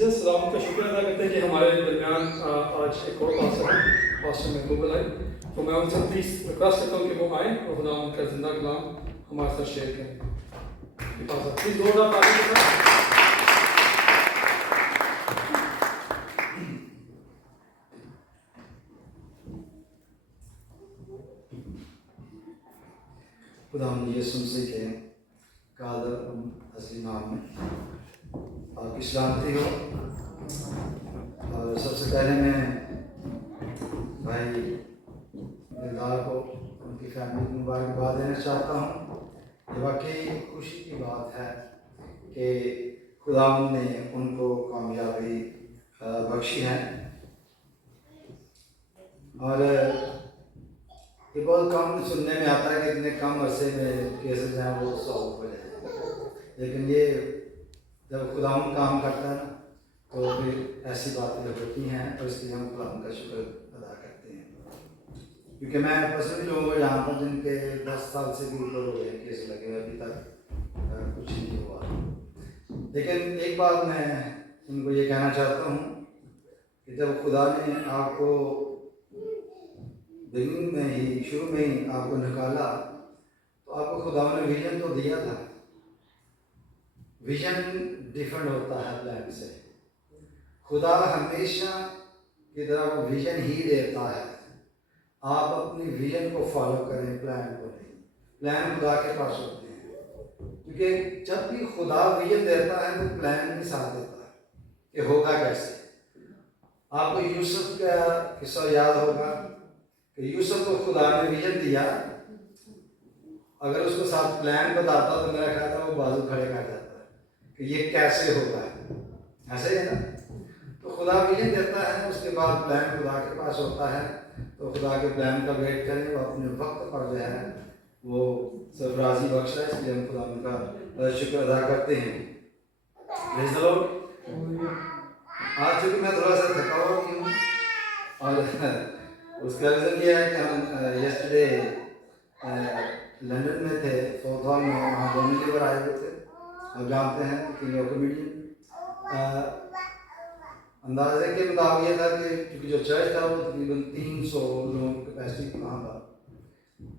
عزیز سلام کا شکر ادا کرتے ہیں کہ ہمارے درمیان آج ایک اور پاسٹر محبوب آئے، تو میں ان سے پلیز ریکویسٹ کرتا ہوں کہ وہ آئیں اور خدا ان کا زندہ کلام ہمارے ساتھ شیئر کریں. پلیز دو خدا یسوع مسیح کے قادر اصلی نام میں آپ کی سلامتی ہو. اور سب سے پہلے میں بھائی دلدار کو ان کی فیملی کو مبارکباد دینا چاہتا ہوں. یہ واقعی خوشی کی بات ہے کہ خدا نے ان کو کامیابی بخشی ہے. اور یہ بہت کم سننے میں آتا ہے کہ اتنے کم عرصے میں کیسز ہیں وہ سالو ہو جائیں، لیکن یہ جب خدا کام کرتا ہے تو پھر ایسی باتیں ہوتی ہیں اور اس لیے ہم خدا کا شکر ادا کرتے ہیں. کیونکہ میں پسند لوگوں کو جانتا ہوں جن کے 10 سال سے بھی اوپر ہو گئے کیس لگے، ابھی تک کچھ نہیں ہوا. لیکن ایک بات میں ان کو یہ کہنا چاہتا ہوں کہ جب خدا نے آپ کو بگننگ میں ہی شروع میں ہی آپ کو نکالا تو آپ کو خدا نے ویژن تو دیا تھا. ویژن ڈفرینٹ ہوتا ہے پلان سے. خدا ہمیشہ کی طرح ویژن ہی دیتا ہے. آپ اپنی ویژن کو فالو کریں، پلان کو نہیں. پلان خدا کے پاس ہوتے ہیں، کیونکہ جب بھی خدا ویژن دیتا ہے تو پلان بھی ساتھ دیتا ہے کہ ہوگا کیسے. آپ کو یوسف کا قصہ یاد ہوگا کہ یوسف کو خدا نے ویژن دیا، اگر اس کو ساتھ پلان بتاتا تو میرا خیال تھا وہ بازو کھڑے کر جاتا کہ یہ کیسے ہوگا. ایسے ہی ہے نا. تو خدا ویژن دیتا ہے، اس کے بعد پلان خدا کے پاس ہوتا ہے. تو خدا کے پلان کا ویٹ کریں، وہ اپنے وقت پر جو ہے وہ سرفرازی بخش ہے. اس لیے ہم خدا ان کا شکر ادا کرتے ہیں. پریز دی لارڈ. آج چونکہ میں تھوڑا سا تھکا ہوا بھی ہوں، اور اس کا ریزن یہ ہے کہ ہم یسٹرڈے لندن میں تھے، ساؤتھ ہال میں. وہاں ڈونی لیور آئے ہوئے تھے. آپ جانتے ہیں کہ کمیڈین. اندازے کے مطابق یہ تھا کہ چونکہ جو چرچ تھا وہ تقریباً 300 لوگوں کی کیپیسٹی کی وہاں تھا،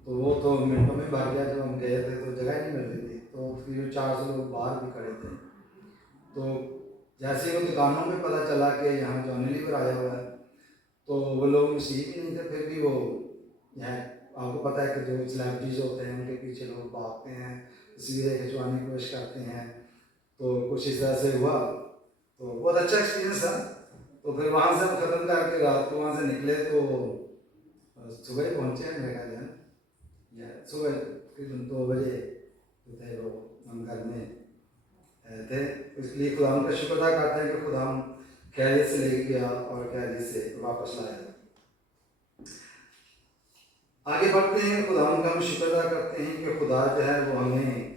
تو وہ تو منٹوں میں بھر گیا. جب ہم گئے تھے تو جگہ نہیں مل رہی تھی، تو تقریباً 400 لوگ باہر بھی کھڑے تھے. تو جیسے ہی وہ دکانوں میں پتہ چلا کہ یہاں جونی لیور آیا ہوا ہے تو وہ لوگ مسیح بھی نہیں تھے. پھر بھی وہ یہاں آپ کو پتہ ہے کہ جو سلیبریٹیز ہوتے ہیں ان کے پیچھے لوگ بھاگتے ہیں، تصویریں کھنچوانے کی کوشش کرتے ہیں. تو کچھ اس طرح سے ہوا. تو بہت اچھا ایکسپیرینس تھا. تو پھر وہاں سے ہم ختم کر کے رات کو وہاں سے نکلے تو صبح پہنچے ہیں میرے خیال یا صبح تقریباً 2 بجے جو تھے وہ ہم گھر میں تھے. اس لیے خدا کا شکر ادا کرتے ہیں کہ خدا خیریت سے لے گیا اور خیریت سے واپس لایا. آگے بڑھتے ہیں. خدا کا ہم شکر ادا کرتے ہیں کہ خدا جو ہے وہ ہمیں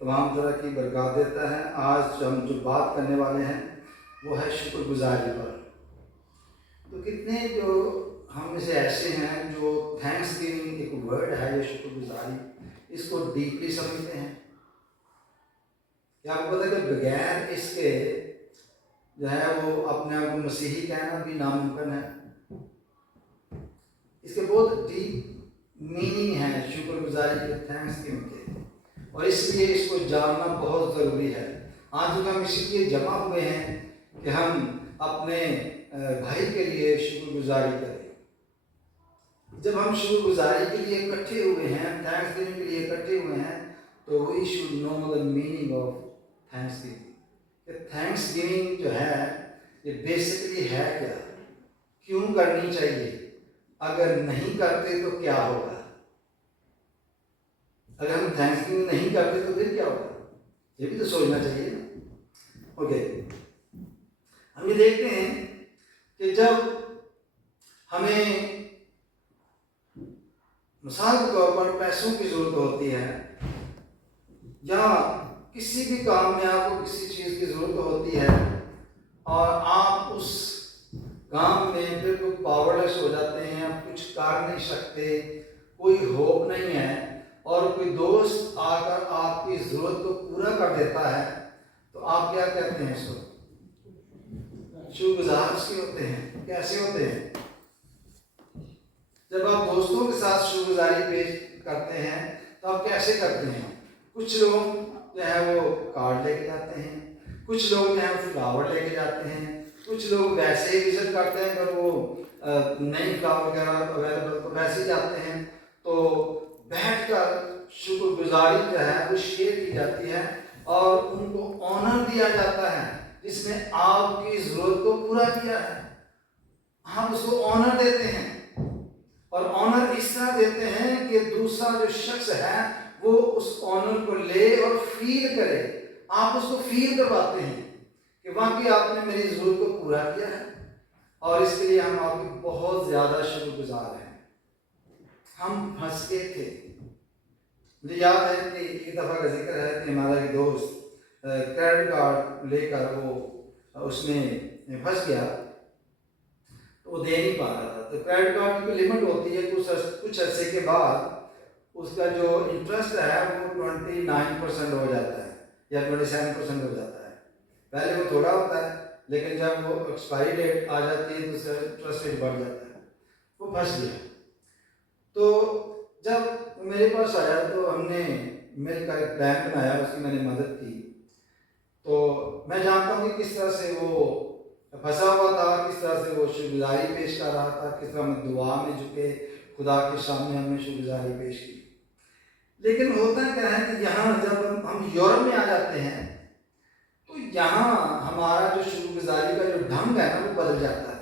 تمام طرح کی برکات دیتا ہے. آج ہم جو بات کرنے والے ہیں وہ ہے شکر گزاری پر. تو کتنے جو ہم میں سے ایسے ہیں جو تھینکس گیونگ ایک ورڈ ہے، یہ شکر گزاری، اس کو ڈیپلی سمجھتے ہیں. کیا آپ کو پتہ ہے کہ بغیر اس کے جو ہے وہ اپنے آپ کو مسیحی کہنا بھی ناممکن ہے. اس کے بہت ڈیپ میننگ ہے شکر گزاری کے، تھینکس گیونگ کے، اور اس لیے اس کو جاننا بہت ضروری ہے. آج ہم اس لیے جمع ہوئے ہیں کہ ہم اپنے بھائی کے لیے شکر گزاری کریں. جب ہم شکر گزاری کے لیے اکٹھے ہوئے ہیں، تھینکس گیونگ کے لیے اکٹھے ہوئے ہیں، تو we should know the meaning of Thanksgiving. کہ تھینکس گیونگ جو ہے یہ بیسکلی ہے کیا، کیوں کرنی چاہیے، اگر نہیں کرتے تو کیا ہوگا. اگر ہم تھینکس گیونگ نہیں کرتے تو پھر کیا ہوگا، یہ بھی تو سوچنا چاہیے نا. اوکے. ہم یہ دیکھتے ہیں کہ جب ہمیں مثال کے طور پر پیسوں کی ضرورت ہوتی ہے، یا کسی بھی کام میں آپ کو کسی چیز کی ضرورت ہوتی ہے اور آپ اس کام میں بالکل پاورلیس ہو جاتے ہیں، آپ کچھ کر نہیں سکتے، کوئی ہوپ نہیں ہے، اور کوئی دوست آ کر آپ کی ضرورت کو پورا کر دیتا ہے، تو آپ کیا کہتے ہیں اس کو؟ शुक्रगुजार उसके होते हैं। कैसे होते हैं? जब आप दोस्तों के साथ शुक्रगुजारी पेश करते हैं तो आप कैसे करते हैं? कुछ लोग जो है वो कार्ड लेके जाते हैं, कुछ लोग जो है फ्लावर लेके जाते हैं, कुछ लोग वैसे ही विजिट करते हैं, अगर वो नहीं फ्लावर वगैरह अवेलेबल तो वैसे ही जाते हैं। तो बैठकर शुक्रगुजारी जो है वो शेयर की जाती है और उनको ऑनर दिया जाता है जिसने आपकी जरूरत को पूरा किया है। हम उसको ऑनर देते हैं और ऑनर इस तरह देते हैं कि दूसरा जो शख्स है वो उस ऑनर को ले और फील करे। आप उसको फील करवाते हैं कि वाकई आपने मेरी जरूरत को पूरा किया है और इसके लिए हम आपके बहुत ज्यादा शुक्रगुजार हैं। हम फंस गए थे। मुझे याद है कि एक दफा का जिक्र है कि हमारा एक दोस्त क्रेडिट कार्ड लेकर वो उसमें फंस गया तो वो दे नहीं पा रहा था। तो क्रेडिट कार्ड की लिमिट होती है, कुछ अरसे के बाद उसका जो इंटरेस्ट है वो 29% हो जाता है या 27% हो जाता है। पहले वो थोड़ा होता है लेकिन जब वो एक्सपायरी डेट आ जाती है तो उसका इंटरेस्ट रेट बढ़ जाता है। वो फंस गया। तो जब मेरे पास आया तो हमने मिलकर एक प्लान बनाया, उसकी मैंने मदद की। तो मैं जानता हूँ कि किस तरह से वो फंसा हुआ था, किस तरह से वो शुक्रगुजारी पेश कर रहा था, किस तरह हम दुआ में झुके खुदा के सामने हमने शुक्रगुजारी पेश की। लेकिन होता क्या है कि यहाँ जब हम यूरोप में आ जाते हैं तो यहाँ हमारा जो शुक्रगुजारी का जो ढंग है ना वो बदल जाता है।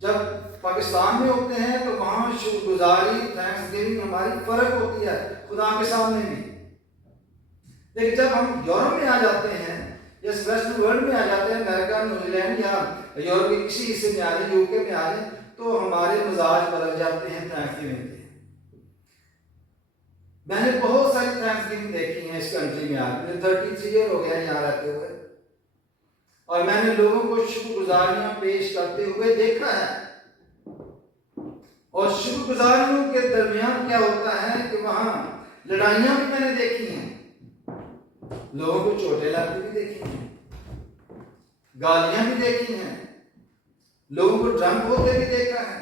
जब पाकिस्तान में होते हैं तो वहाँ शुक्रगुजारी थैंक्सगिविंग हमारी फर्क होती है खुदा के सामने भी। लेकिन जब हम यूरोप में आ जाते हैं या वेस्टर्न वर्ल्ड में आ जाते हैं, अमेरिका, न्यूजीलैंड या यूरोप के किसी हिस्से में आ जाए, यूके में आ जाए, तो हमारे मिजाज बदल जाते हैं थैंक्सगिविंग के। मैंने बहुत सारी थैंक्सगिविंग देखी है इस कंट्री में आकर। मुझे 33 ईयर हो गया यहाँ रहते हुए और मैंने लोगों को शुक्रगुजारियां पेश करते हुए देखा है। और शुक्रगुजारियों के दरमियान क्या होता है कि वहां लड़ाइयां भी मैंने देखी हैं, लोगों को चोटें लगती भी देखी हैं, गालियां भी देखी हैं, लोगों को ड्रंक होते भी देखा है।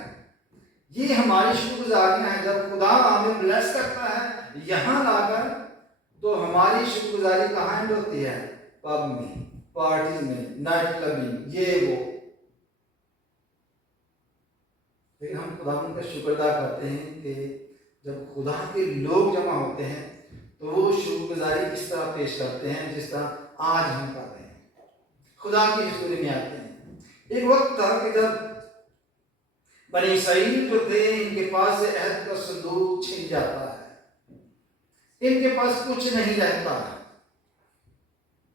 ये हमारी शुक्रगुजारियां हैं। जब खुदा हमें ब्लेस करता है यहाँ लाकर तो हमारी शुक्रगुजारी कहाँ एंड होती है? पब में, पार्टी में, नाइट क्लबिंग, ये वो। लेकिन हम खुदा का शुक्र अदा करते हैं कि जब खुदा के लोग जमा होते हैं तो वो शुक्रगुजारी इस तरह पेश करते हैं जिस तरह आज हम कर रहे हैं, खुदा की हज़ूरी में आते हैं। एक वक्त था कि जब बनी इसराइल जो थे इनके पास से अहद का संदूक छिन जाता है, इनके पास कुछ नहीं रहता।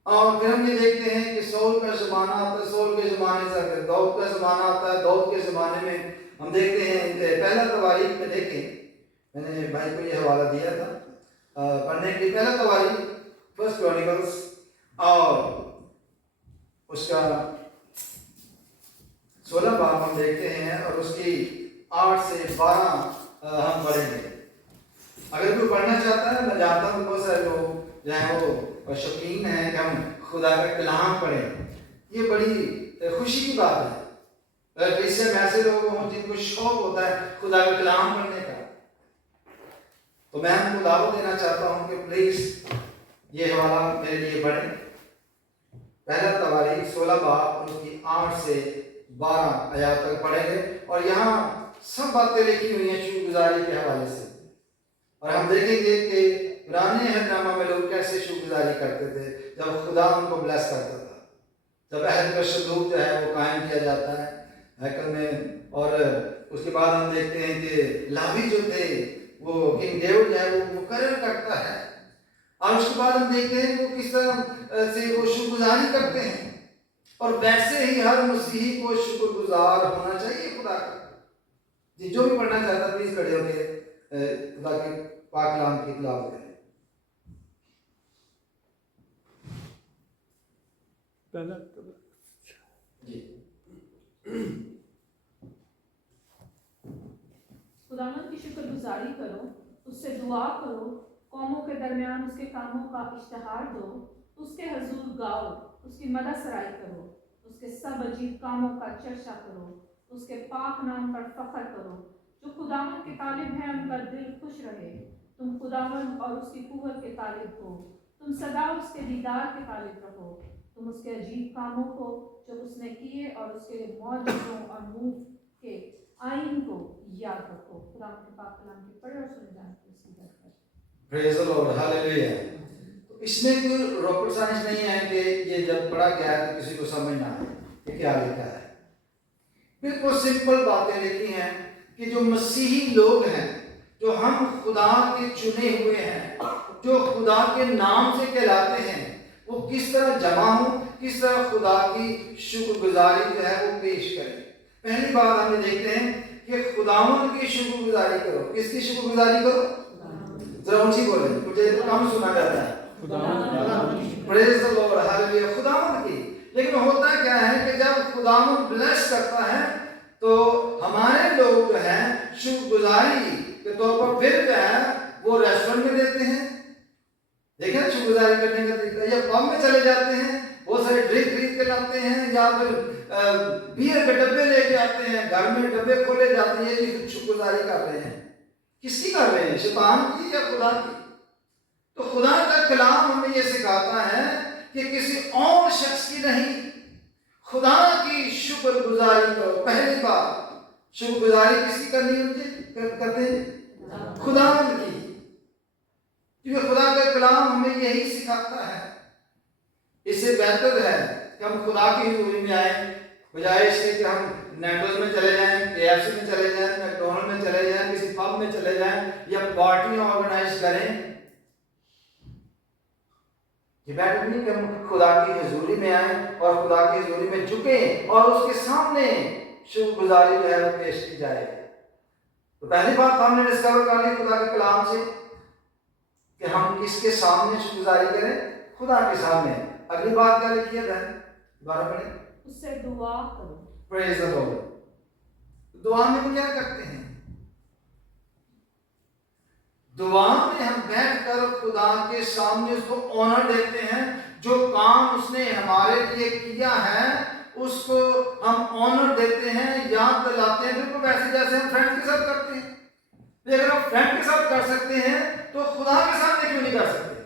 और फिर हम ये देखते हैं कि सौल का ज़माना आता है, सौल के ज़माने से फिर दाऊद का ज़माना आता है, दाऊद के ज़माने में हम देखते हैं पहला तवारीख में देखें, मैंने भाई को ये हवाला दिया था पढ़ने के लिए। पहला तवारीख फर्स्ट क्रॉनिकल्स और उसका 16 बाब हम देखते हैं और उसकी 8 से 12 हम पढ़ेंगे। अगर कोई पढ़ना चाहता है, मैं जानता हूँ बहुत सारे लोग जो हैं वो शौकीन हैं कि हम खुदा का कलाम पढ़ें। ये बड़ी खुशी की बात है अगर इससे हम ऐसे लोग हों जिनको शौक होता है खुदा का कलाम पढ़ने का। तो मैं उनको दावत देना चाहता हूँ कि प्लीज ये हवाला मेरे लिए पढ़ें। पहला तवारीख 16 बाब उसकी 8 से 12 आयत तक पढ़ेंगे और यहाँ सब बातें लिखी हुई हैं शुक्रगुजारी के हवाले से। और हम देखेंगे कि पुराने अहदनामा में लोग कैसे शुक्रगुजारी करते थे जब खुदा उनको ब्लेस करता था, जब अहद का संदूक जो है वो कायम किया जाता है हैकल में। और उसके बाद हम देखते हैं कि लावी जो थे वो किंग डेविड जो है वो मुकर्रर करता है। और उसके बाद हम देखते हैं वो किस तरह से वो शुक्रगुजारी करते हैं। और वैसे ही हर मसीही को शुक्रगुजार होना चाहिए खुदा का। जी, जो भी पढ़ना चाहता है प्लीज खड़े होकर खुदा के पाक कलाम की तिलावत करें। जी, खुदावंद की शुक्रगुजारी करो, उससे दुआ करो, कौमों के दरमियान उसके कामों का इश्तिहार दो, उसके हजूर गाओ, اس کی مدح سرائی کرو، اس کے سب عجیب کاموں کا چرچا کرو، اس کے پاک نام پر فخر کرو۔ جو خداوند کے طالب ہیں ان کا دل خوش رہے، تم خداوند اور اس کی قوت کے طالب ہو، تم سدا اس کے دیدار کے طالب رہو، تم اس کے عجیب کاموں کو جو اس نے کیے اور اس کے معجزوں اور منہ کے آئین کو یاد رکھو۔ خداوند کے پاک کلام کی پڑھے اور سنے جانتے اس کی برکت۔ پریز دی لارڈ، ہاللیلویا۔ تو اس میں کوئی راکٹ سائنس نہیں ہے کہ یہ جب پڑھا گیا ہے تو کسی کو سمجھ نہ آئے کہ کیا لکھا ہے۔ بالکل سمپل باتیں لکھی ہیں کہ جو مسیحی لوگ ہیں، جو ہم خدا کے چنے ہوئے ہیں، جو خدا کے نام سے کہلاتے ہیں، وہ کس طرح جمع ہوں، کس طرح خدا کی شکر گزاری جو ہے وہ پیش کریں۔ پہلی بات ہم دیکھتے ہیں کہ خداوند کی شکر گزاری کرو۔ کس کی شکر گزاری کرو؟ ذرا اونچی بولیں، مجھے کم سنا جاتا ہے۔ پریز دی لارڈ، ہاللیلویا، خداوند کی۔ لیکن ہوتا کیا ہے کہ جب خداوند بلیس کرتا ہے تو ہمارے لوگ جو ہیں شکر گزاری کے طور پر پھر جو ہے وہ ریسٹورنٹ میں دیتے ہیں، دیکھیں شکر گزاری کرنے کا طریقہ، یا پب میں چلے جاتے ہیں، بہت سارے ڈرنک خرید کے لاتے ہیں، یا پھر بیئر کے ڈبے لے کے آتے ہیں، گھر میں ڈبے کھولے جاتے ہیں، یہ شکر گزاری کر رہے ہیں۔ کس کی کر رہے ہیں؟ شیطان کی یا خدا کی؟ تو خدا کا کلام ہمیں یہ سکھاتا ہے کہ کسی اور شخص کی نہیں، خدا کی شکر گزاری کرو۔ پہلی بات شکر گزاری کس کی کرنی ہوتی کرتے ہیں؟ خداوند کی، کیونکہ خدا کا کلام ہمیں یہی سکھاتا ہے۔ اس سے بہتر ہے کہ ہم خدا کی حضوری میں آئیں، بجائے اس کے کہ ہم نینڈوز میں چلے جائیں، KFC میں چلے جائیں، میکڈونلڈ میں چلے جائیں، کسی پب میں چلے جائیں، یا پارٹیاں آرگنائز کریں۔ یہ بہتر نہیں کہ ہم خدا کی حضوری میں آئیں اور خدا کی حضوری میں جھکیں اور اس کے سامنے شکر گزاری جو ہے وہ پیش کی جائے۔ تو پہلی بات ہم نے ڈسکور کر لی خدا کے کلام سے کہ ہم کس کے سامنے شکر گزاری کریں؟ خدا کے سامنے۔ اگلی بات کیا لکھی ہے بہن؟ دوبارہ پڑھیں۔ اس سے دعا کرو۔ پریز دی لارڈ۔ دعا میں ہم کیا کرتے ہیں؟ دعا میں ہم بیٹھ کر خدا کے سامنے اس کو آنر دیتے ہیں، جو کام اس نے ہمارے لیے کیا ہے اس کو ہم آنر دیتے ہیں، یاد دلاتے ہیں، بالکل ویسے جیسے ہم فرینڈ کے ساتھ کرتے ہیں۔ اگر ہم فرینڈ کے ساتھ کر سکتے ہیں تو خدا کے سامنے کیوں نہیں کر سکتے؟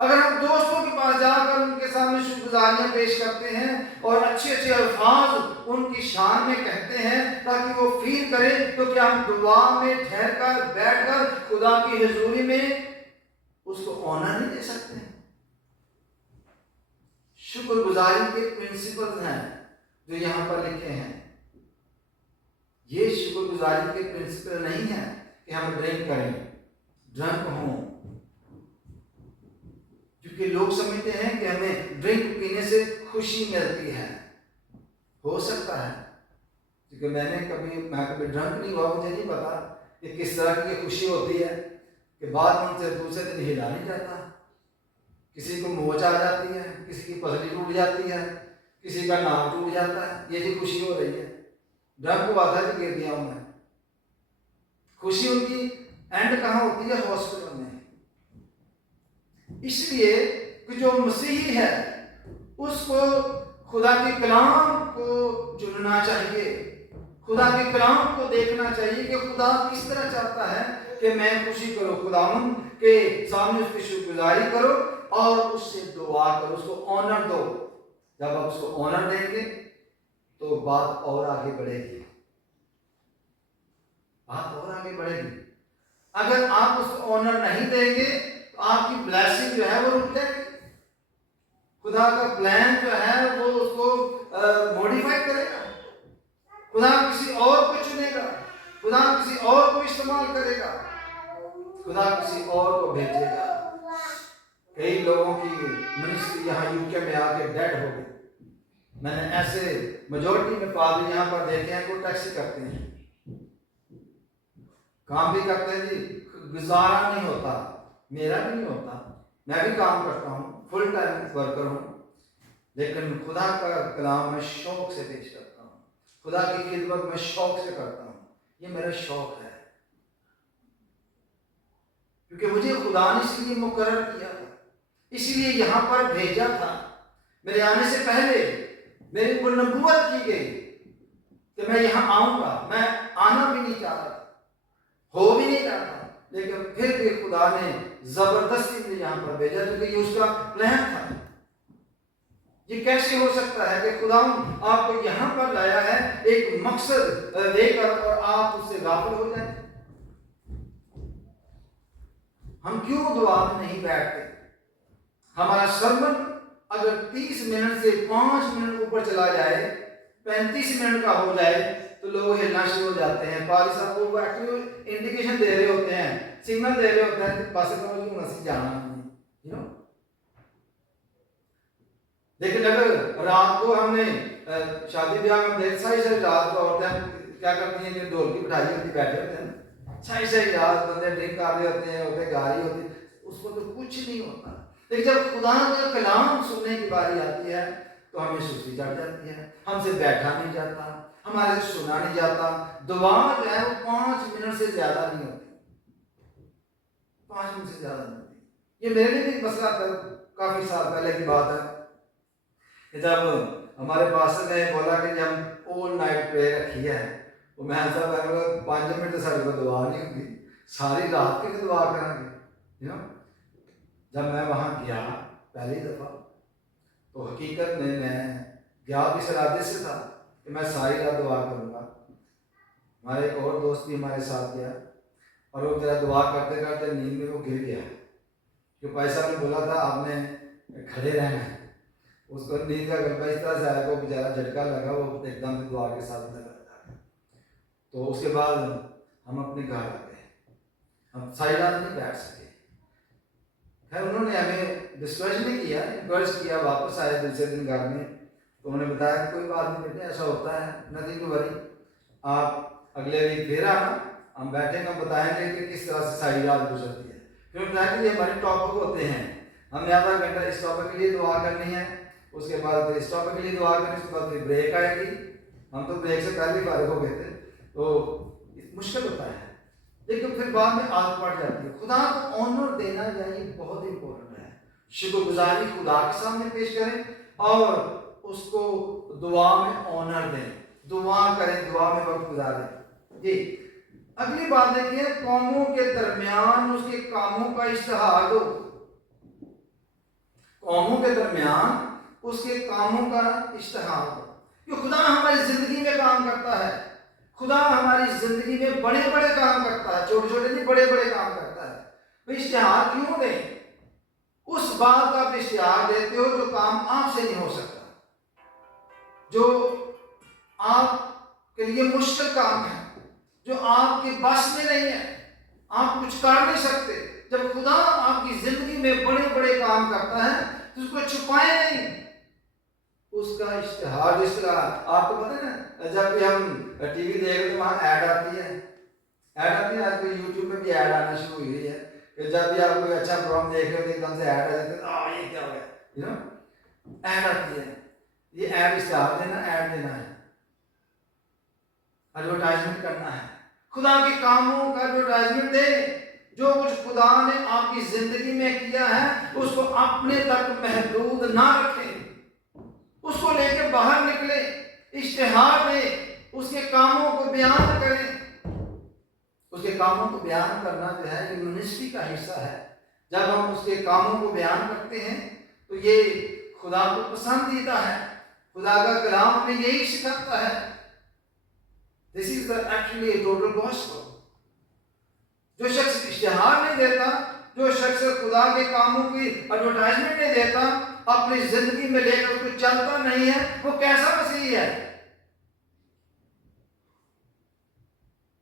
اگر ہم دوستوں کے پاس جا کر ان کے سامنے شکر گزاریاں پیش کرتے ہیں اور اچھے اچھے الفاظ ان کی شان میں کہتے ہیں تاکہ وہ فیل کریں، تو کیا ہم دعا میں ٹھہر کر بیٹھ کر خدا کی حضوری میں اس کو آنر نہیں دے سکتے ہیں؟ شکر گزاری کے پرنسپلز ہیں جو یہاں پر لکھے ہیں۔ یہ شکر گزاری کے پرنسپل نہیں ہے کہ ہم ڈرنک کریں، ڈرنک ہوں، کیونکہ لوگ سمجھتے ہیں کہ ہمیں ڈرنک پینے سے خوشی ملتی ہے۔ ہو سکتا ہے، کیونکہ میں کبھی ڈرنک نہیں ہوا، مجھے نہیں پتا کہ کس طرح کی یہ خوشی ہوتی ہے کہ بعد میں ان سے دوسرے دن ہلا نہیں جاتا، کسی کو موچ آ جاتی ہے، کسی کی پسلی ٹوٹ جاتی ہے، کسی کا ناک ٹوٹ جاتا ہے، یہ خوشی ہو رہی ہے۔ ڈرنک کو آدھا بھی گر گیا ہوں میں۔ خوشی ان کی اینڈ کہاں ہوتی ہے؟ ہاسپٹل میں۔ اس لیے کہ جو مسیحی ہے اس کو خدا کے کلام کو چننا چاہیے، خدا کے کلام کو دیکھنا چاہیے کہ خدا کس طرح چاہتا ہے کہ میں خوشی کرو، خداوند کے سامنے اس کی شکر گزاری کرو اور اس سے دعا کرو، اس کو آنر دو۔ جب آپ اس کو آنر دیں گے تو بات اور آگے بڑھے گی، بات اور آگے بڑھے گی۔ اگر آپ اس کو آنر نہیں دیں گے تو آپ کی بلیسنگ جو ہے وہ رک جائے گی۔ خدا کا پلان جو ہے وہ اس کو موڈیفائی کرے گا، خدا کسی اور کو چنے گا، خدا کسی اور کو استعمال کرے گا، خدا کسی اور کو بھیجے گا۔ کئی لوگوں کی منسٹری یہاں UK میں آ کے ڈیڈ ہو گئی۔ میں نے ایسے میجورٹی میں پادری یہاں پر دیکھے ہیں، کوئی ٹیکسی کرتے ہیں، کام بھی کرتے ہیں، جی گزارا نہیں ہوتا، میرا بھی نہیں ہوتا، میں بھی کام کرتا ہوں، فل ٹائم ورکر ہوں، لیکن خدا کا کلام میں شوق سے پیش کرتا ہوں، خدا کی خدمت میں شوق سے کرتا ہوں، یہ میرا شوق ہے، کیونکہ مجھے خدا نے اس لیے مقرر کیا تھا، اسی لیے یہاں پر بھیجا تھا میرے آنے سے پہلے میری اوپر نبوت کی گئی کہ میں یہاں آؤں گا. میں آنا بھی نہیں چاہتا، ہو بھی نہیں چاہتا، لیکن پھر بھی خدا نے زبردستی مجھے یہاں پر بھیجا کیونکہ یہ اس کا پلان تھا. یہ کیسے ہو سکتا ہے کہ خدا آپ کو یہاں پر لایا ہے ایک مقصد دے کر اور آپ اس سے غافل ہو جائیں؟ ہم کیوں دعا میں نہیں بیٹھتے؟ ہمارا سرمن اگر 30 منٹ سے 5 منٹ اوپر چلا جائے، 35 منٹ کا ہو جائے تو لوگ ہلنا شروع ہو جاتے ہیں. پادری صاحب کو ایکچولی انڈیکیشن دے رہے ہوتے ہیں، سگنل دے رہے ہوتے ہیں کہ بس مسیح جانا نہیں. لیکن اگر رات کو ہم نے شادی بیاہ میں دیکھ ساری رات کو عورتیں کیا کرتی ہیں کہ ڈھول کی بٹھائی ہوتی بیٹھے ہوتے ہیں، ساری رات بندے ڈرنک کر رہے ہوتے ہیں، عورتیں گا رہی ہوتی ہیں، اس کو تو کچھ نہیں ہوتا. لیکن جب خدا کا کلام سننے کی باری آتی ہے تو ہمیں سستی چڑھ جاتی ہے، ہم سے بیٹھا نہیں جاتا، ہمارے سے سنا نہیں جاتا. دعا جو ہے وہ 5 منٹ سے زیادہ نہیں ہوتی، 5 منٹ سے زیادہ نہیں ہوتی. یہ میرے لیے بھی مسئلہ تھا، کافی سال پہلے کی بات ہے کہ جب ہمارے پاسٹر نے بولا کہ جب آل نائٹ پریئر رکھی ہے تو میں ایسا لگا 5 منٹ تو سارے کو دعا نہیں ہوتی، ساری رات کی دعا کریں گے. جب میں وہاں گیا پہلی دفعہ تو حقیقت میں گیا بھی اس ارادے سے تھا کہ میں ساری رات دعا کروں گا. ہمارے ایک اور دوست بھی ہمارے ساتھ گیا اور وہ ذرا دعا کرتے کرتے نیند میں وہ گر گیا. جو پیسہ نے بولا تھا آپ نے کھڑے رہنا ہے، اس کو نیند کا غلبہ اس طرح سے آیا کہ وہ بیچارہ جھٹکا لگا، وہ ایک دم دعا کے ساتھ لگا. تو اس کے بعد ہم اپنے گھر آ گئے، ہم ساری رات نہیں بیٹھ سکے. خیر انہوں نے ہمیں ڈسکرج نہیں کیا، انکریج کیا، واپس آئے دوسرے دن گھر میں تو انہوں نے بتایا کہ کوئی بات نہیں بیٹے، ایسا ہوتا ہے، نتھنگ ٹو وری، آپ اگلے ویک پھر آنا، ہم بیٹھیں گے، بتائیں گے کہ کس طرح سے ساری رات گزرتی ہے. پھر بتایا کہ یہ ہمارے ٹاپک ہوتے ہیں، ہم نے آدھا گھنٹہ اس ٹاپک کے لیے دعا کرنی ہے، اس کے بعد پھر اس ٹاپک کے لیے دعا کرنی، اس کے بعد پھر بریک آئے گی. ہم تو بریک سے پہلے ہی فارغ ہو گئے تھے تو مشکل ہوتا ہے، لیکن پھر بعد میں عادت پڑ جاتی ہے. خدا کو آنر دینا یہ بہت امپورٹنٹ ہے. شکر گزاری خدا کے سامنے پیش کریں اور اس کو دعا میں آنر دیں، دعا کریں، دعا میں وقت گزاریں. جی اگلی بات دیکھیے، قوموں کے درمیان اس کے کاموں کا اشتہار ہو. قوموں کے درمیان اس کے کاموں کا اشتہار ہو. کہ خدا ہماری زندگی میں کام کرتا ہے، خدا ہماری زندگی میں بڑے بڑے کام کرتا ہے، چھوٹے چھوٹے نہیں بڑے بڑے کام کرتا ہے. بھائی اشتہار کیوں دیں؟ اس بات کا آپ اشتہار دیتے ہو جو کام آپ سے نہیں ہو سکتا، جو آپ کے لیے مشکل کام ہے، جو آپ کے بس میں نہیں ہے، آپ کچھ کر نہیں سکتے. جب خدا آپ کی زندگی میں بڑے بڑے کام کرتا ہے تو اس کو چھپائیں نہیں، اس کا اشتہار. جس طرح آپ کو پتہ ہے نا، جب بھی ہم ٹی وی دیکھ تو وہاں ایڈ آتی ہے، آج کل یوٹیوب پہ بھی ایڈ آنا شروع ہوئی ہے کہ جب بھی آپ کوئی اچھا پروگرام دیکھ رہے ہو تو ایک دم سے ایڈ آ جاتے ہیں، یہ کیا ہو گیا، ایڈ آتی ہے. یہ ایڈ اشتہار دینا، ایڈ دینا ہے، ایڈورٹائزمنٹ کرنا ہے. خدا کے کاموں کا ایڈورٹائزمنٹ دے. جو کچھ خدا نے آپ کی زندگی میں کیا ہے اس کو اپنے تک محدود نہ رکھیں، اس کو لے کے باہر نکلے، اشتہار دے، اس کے کاموں کو بیان کریں. اس کے کاموں کو بیان کرنا جو ہے یہ منسٹری کا حصہ ہے. جب ہم اس کے کاموں کو بیان کرتے ہیں تو یہ خدا کو پسندیدہ ہے. خدا کا کلام ہمیں یہی سکھاتا ہے. This is actually a total gospel. جو شخص اشتہار نہیں دیتا، جو شخص خدا کے کاموں کی ایڈورٹائزمنٹ نہیں دیتا، اپنی زندگی میں لے کر کوئی چلتا نہیں ہے، وہ کیسا مسیحی ہے؟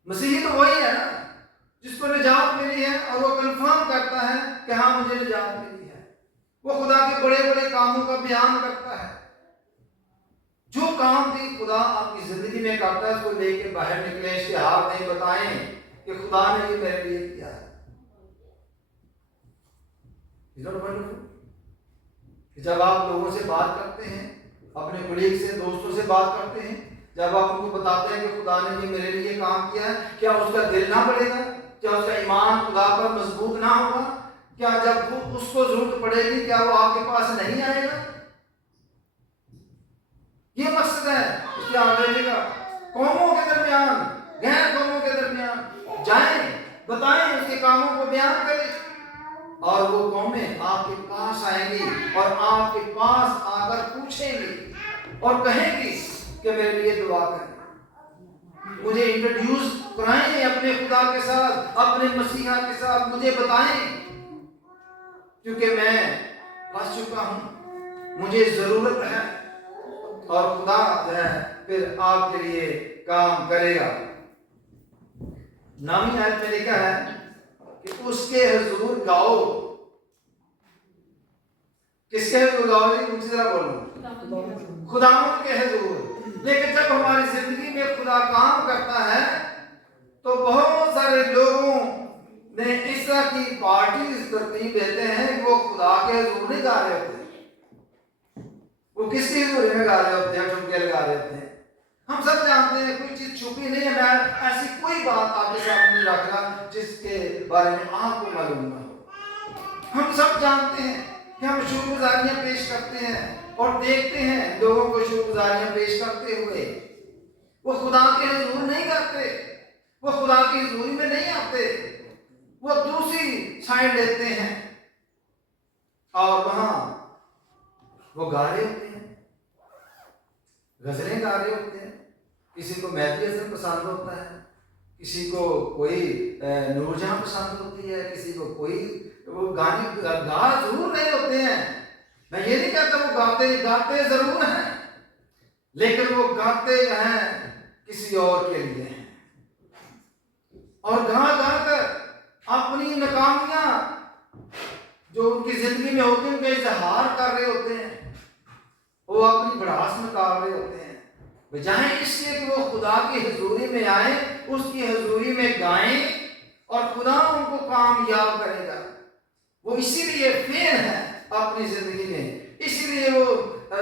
مسیحی تو وہی ہے نا جس کو نجات ملی ہے اور وہ کنفرم کرتا ہے کہ ہاں مجھے نجات ملی ہے. وہ خدا کے بڑے بڑے کاموں کا بیان کرتا ہے. جو کام بھی خدا آپ کی زندگی میں کرتا ہے اس کو لے کے باہر نکلیں، اشتہار دیں، بتائیں کہ خدا نے یہ میرے لیے کیا ہے. جب آپ لوگوں سے بات کرتے ہیں، اپنے کلیگ سے، دوستوں سے بات کرتے ہیں، جب آپ ان کو بتاتے ہیں کہ خدا نے یہ میرے لیے کام کیا ہے، کیا اس کا دل نہ بڑھے گا؟ کیا اس کا ایمان خدا پر مضبوط نہ ہوگا؟ کیا جب اس کو ضرورت پڑے گی کیا وہ آپ کے پاس نہیں آئے گا؟ कौमों के दरमियान, गैर कौमों के दरमियान जाएं, बताएं, उसके कामों को बयान करें, और वो कौमें आपके पास आएंगी और आपके पास आकर पूछेंगी और कहेंगी कि मेरे लिए दुआ करें, मुझे इंट्रोड्यूस कराएं अपने खुदा के साथ, अपने मसीहा के साथ, मुझे बताएं, क्योंकि मैं फंस चुका हूं, मुझे जरूरत है। और खुदा जो है फिर आपके लिए काम करेगा। नामी आयत में लिखा है कि उसके हुजूर गाओ। किसके हुजूर गाओ? मुझे जरा बोलो। खुदावंद के हुजूर। लेकिन जब हमारी जिंदगी में खुदा काम करता है तो बहुत सारे लोगों ने इस तरह की पार्टी तरतीब देते हैं, वो खुदा के हुजूर नहीं गा रहे होते, वो किसकी हुजूरी में गा रहे होते हैं, ठुमके लगा रहे होते हैं। हम सब जानते हैं, कोई चीज छुपी नहीं है। मैं ऐसी कोई बात आपके सामने नहीं रख रहा जिसके बारे में आपको मालूम ना हो। हम सब जानते हैं कि हम शुक्रगुजारियां पेश करते हैं और देखते हैं लोगों को शुक्रगुजारियां पेश करते हुए। वो खुदा के हुजूर नहीं करते, वो खुदा की हुजूरी में नहीं आते, वो दूसरी साइड लेते हैं और वहां वो गा रहे होते हैं, गजलें गा रहे होते हैं। किसी को मेहदी हसन पसंद होता है, किसी को कोई नूरजहां पसंद होती है, किसी को कोई, वो गाने गा जरूर रहे होते हैं। मैं ये नहीं कहता वो गाते जरूर हैं, लेकिन वो गाते हैं किसी और के लिए हैं। और गा कर अपनी नाकामियां जो उनकी जिंदगी में होती है उनका इजहार कर रहे होते हैं, वो अपनी भड़ास निकाल रहे होते हैं, बजाय इसलिए कि वो खुदा की हजूरी में आए, उसकी हजूरी में गाएं और खुदा उनको कामयाब करेगा। वो इसीलिए फेल है अपनी जिंदगी में, इसीलिए वो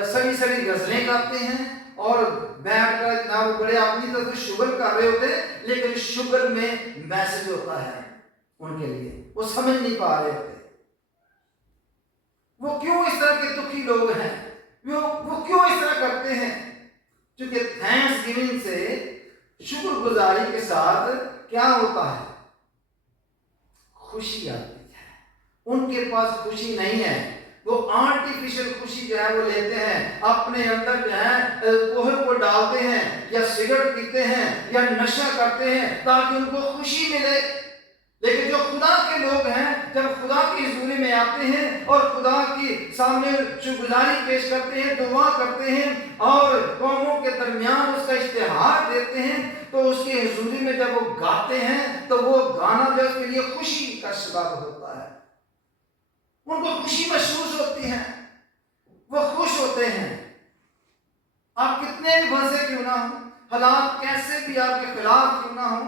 सड़ी सड़ी गजलें गाते हैं और बैठ कर ना वो बड़े अपनी तरफ से शुगर कर रहे होते हैं, लेकिन शुगर में मैसेज होता है उनके लिए, वो समझ नहीं पा रहे होते। वो क्यों इस तरह के दुखी लोग हैं, वो क्यों इस तरह करते हैं? क्योंकि थैंक्स गिविंग से, शुक्रगुजारी के साथ क्या होता है? खुशी आती है। उनके पास खुशी नहीं है, वो आर्टिफिशियल खुशी जो है वो लेते हैं, अपने अंदर जो है कोहल को डालते हैं, या सिगरेट पीते हैं, या नशा करते हैं ताकि उनको खुशी मिले। लेकिन जो खुदा के लोग हैं, जब खुदा की हुजूरी में आते हैं और खुदा की सामने शुक्रगुजारी पेश करते हैं, दुआ करते हैं और कौमों के दरमियान उसका इश्तिहार देते हैं, तो उसकी हुजूरी में जब वो गाते हैं तो वो गाना जो उसके लिए खुशी का सबब होता है। उनको खुशी महसूस होती है, वो खुश होते हैं। आप कितने भी फंसे क्यों ना हो, हालात कैसे भी आपके खिलाफ क्यों ना हो,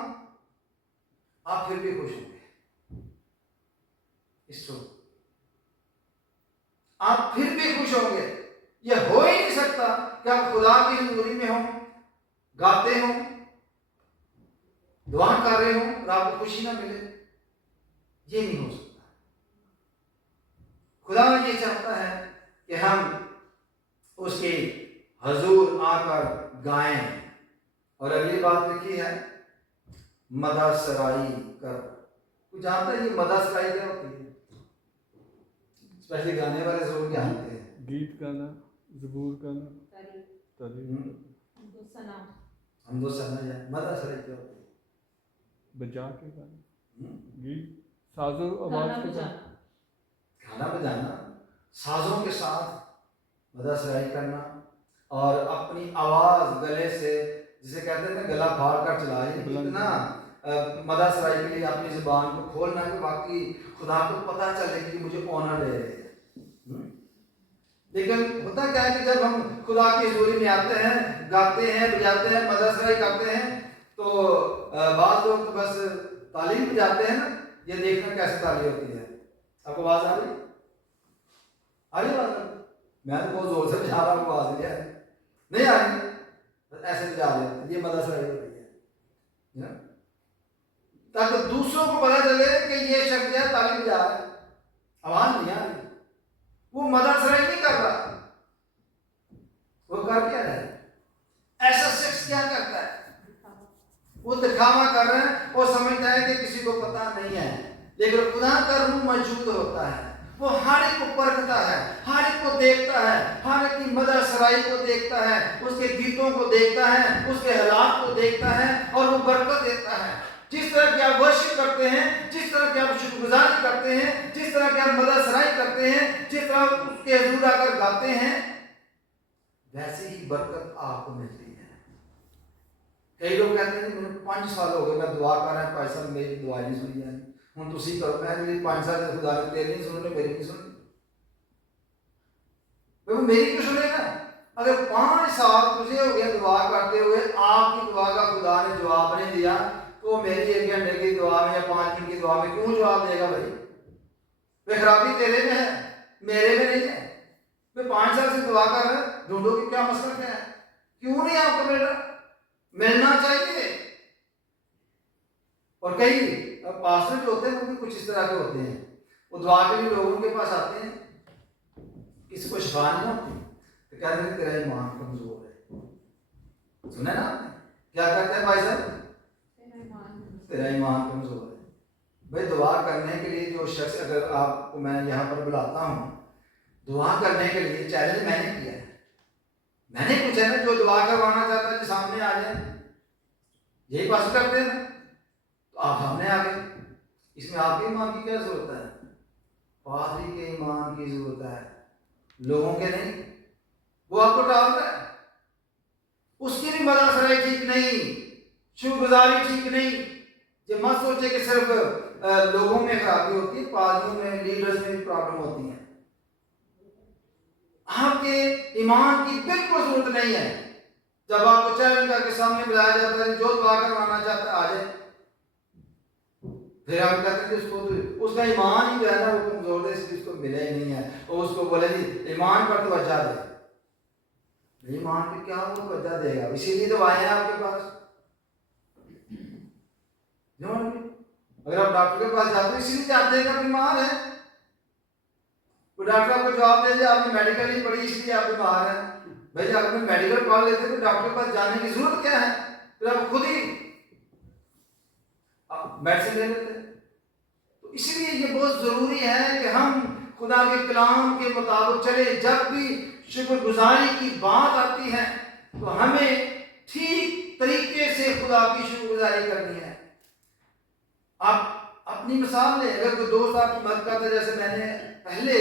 आप फिर भी खुश होंगे। इसको आप फिर भी खुश होंगे। यह हो ही नहीं सकता कि आप खुदा की हुजूरी में हो, गाते हो, दुआ कर रहे हो और आपको खुशी ना मिले। ये नहीं हो सकता। खुदा ये चाहता है कि हम उसके हुजूर आकर गाएं। और अगली बात लिखी है, मदासराई कर। कुछ जानता है ये मदासराई क्या होती है? स्पेशली गाने वाले जरूर जानते हैं। गीत गाना, ज़बूर गाना, तारीफ, हमदो सना है। मदासराई क्या होती है? बजा के गाना, गीत, साजों आवाज के साथ गाना बजाना, साजों के साथ मदासराई करना और अपनी आवाज गले से, जिसे कहते हैं गला फाड़ कर चलाए, इतना मदासराई के लिए अपनी जुबान को खोलना कि वाकई खुदा को पता चले कि मुझे ऑनर दे रहे हैं। लेकिन होता क्या है कि जब हम खुदा की हुजूरी में आते हैं, गाते हैं, बजाते हैं, मदासराई करते हैं, तो बाद लोग तो बस ताली बजाते हैं ना, ये देखना कैसे ताली होती है। आपको आवाज आ रही? आ रही आवाज? मैं तो बहुत जोर से बजा रहा हूँ, आवाज नहीं आ रही, ऐसे बजा रहे हैं, ये मदासराई हो रही है, ताकि दूसरों को पता चले कि ये शख्स है ताली बजा रहा है, आवाज नहीं आ रही। वो मदासराई नहीं कर रहा, वो कर क्या रहा है? ऐसा शख्स क्या करता है? दिखावा कर रहे हैं और समझता है कि किसी को पता नहीं है, लेकिन खुदा का रूह मौजूद होता है, वो हर एक को परखता है, हर एक को देखता है, हर एक की मदद सराई को देखता है, उसके गीतों को देखता है, उसके हालात को देखता है और वो बरकत देता है। जिस तरह की आप वर्शिप करते हैं, जिस तरह की आप शुक्रगुजारी करते हैं, जिस तरह की आप मदद सराई करते हैं, जिस तरह उसके हुजूर आकर गाते हैं, वैसे ही बरकत आपको मिलती है। कई लोग कहते हैं मैंने 5 साल हो गए मैं दुआ कर रहा हूं, भाई साहब मेरी दुआ नहीं सुनी जाती, हूँ तुसी करो। मैं मेरी 5 साल से खुदा ने तेरी नहीं सुनने, मेरी नहीं सुननी, वो मेरी क्यों सुनेगा? अगर 5 साल तुझे हो गया दुआ करते हुए, आपकी दुआ का खुदा ने जवाब नहीं दिया, तो मेरी 1 घंटे की दुआ में या 5 मिनट की दुआ में क्यों जवाब देगा भाई? वे खराबी तेरे में है, मेरे में नहीं है। मैं 5 साल से दुआ कर रहा हूं, ढूंढो कि क्या मसला क्या है, क्यों नहीं आपको मिल रहा? मिलना चाहिए। और कई पास्टर जो होते हैं वो भी कुछ इस तरह के होते हैं, वो दुआ के लिए लोगों के पास आते हैं, किसी को शिफा नहीं होती तो कहते हैं तेरा ईमान कमजोर है। सुना ना आपने क्या कहते हैं भाई साहब? तेरा ईमान कमजोर है। भाई दुआ करने के लिए जो शख्स, अगर आपको मैं यहाँ पर बुलाता हूँ दुआ करने के लिए, चैलेंज मैंने किया है, मैंने पूछा ना जो दुआ करवाना चाहता है सामने आ जाए, यही पास करते हैं, तो आप सामने आ गए। इसमें आपके ईमान की क्या जरूरत है? पादरी के ईमान की जरूरत है, लोगों के नहीं। वो आपको टाल रहा है, उसकी भी मदद सराई ठीक नहीं, शुक्रगुजारी ठीक नहीं। ये मत सोचे कि सिर्फ लोगों में खराबी होती है, पादरियों में, लीडर्स में भी प्रॉब्लम होती है। आपके ईमान की बिल्कुल जरूरत नहीं है। जब आपको चैलेंज करके सामने बुलाया जाता है, जो दुआ करवाना चाहता है आ जाए, फिर आप कहते हैं उसको, उसका ईमान ही जो है ना वो कमजोर है, इसलिए उसको मिला ही नहीं है। और उसको बोले जी ईमान पर तो वजह दे, ईमान पे क्या वो वजह देगा? इसीलिए तो आए हैं आपके पास। अगर आप डॉक्टर के पास जाते हो इसीलिए जाते हैं कि बीमार है, वो डॉक्टर आपको जवाब दे दिए आपने मेडिकल नहीं पढ़ी इसलिए आप बीमार हैं। भाई अगर मैं मेडिकल पढ़ लेते तो डॉक्टर के पास जाने की जरूरत क्या है? फिर आप खुद ही मेडिसिन ले लेते। तो इसलिए ये बहुत जरूरी है कि हम खुदा के कलाम के मुताबिक चले। जब भी शुक्रगुजारी की बात आती है तो हमें ठीक तरीके से खुदा की शुक्रगुजारी करनी है। आप अपनी मिसाल लें, अगर कोई दोस्त आपकी मदद करता है, जैसे मैंने पहले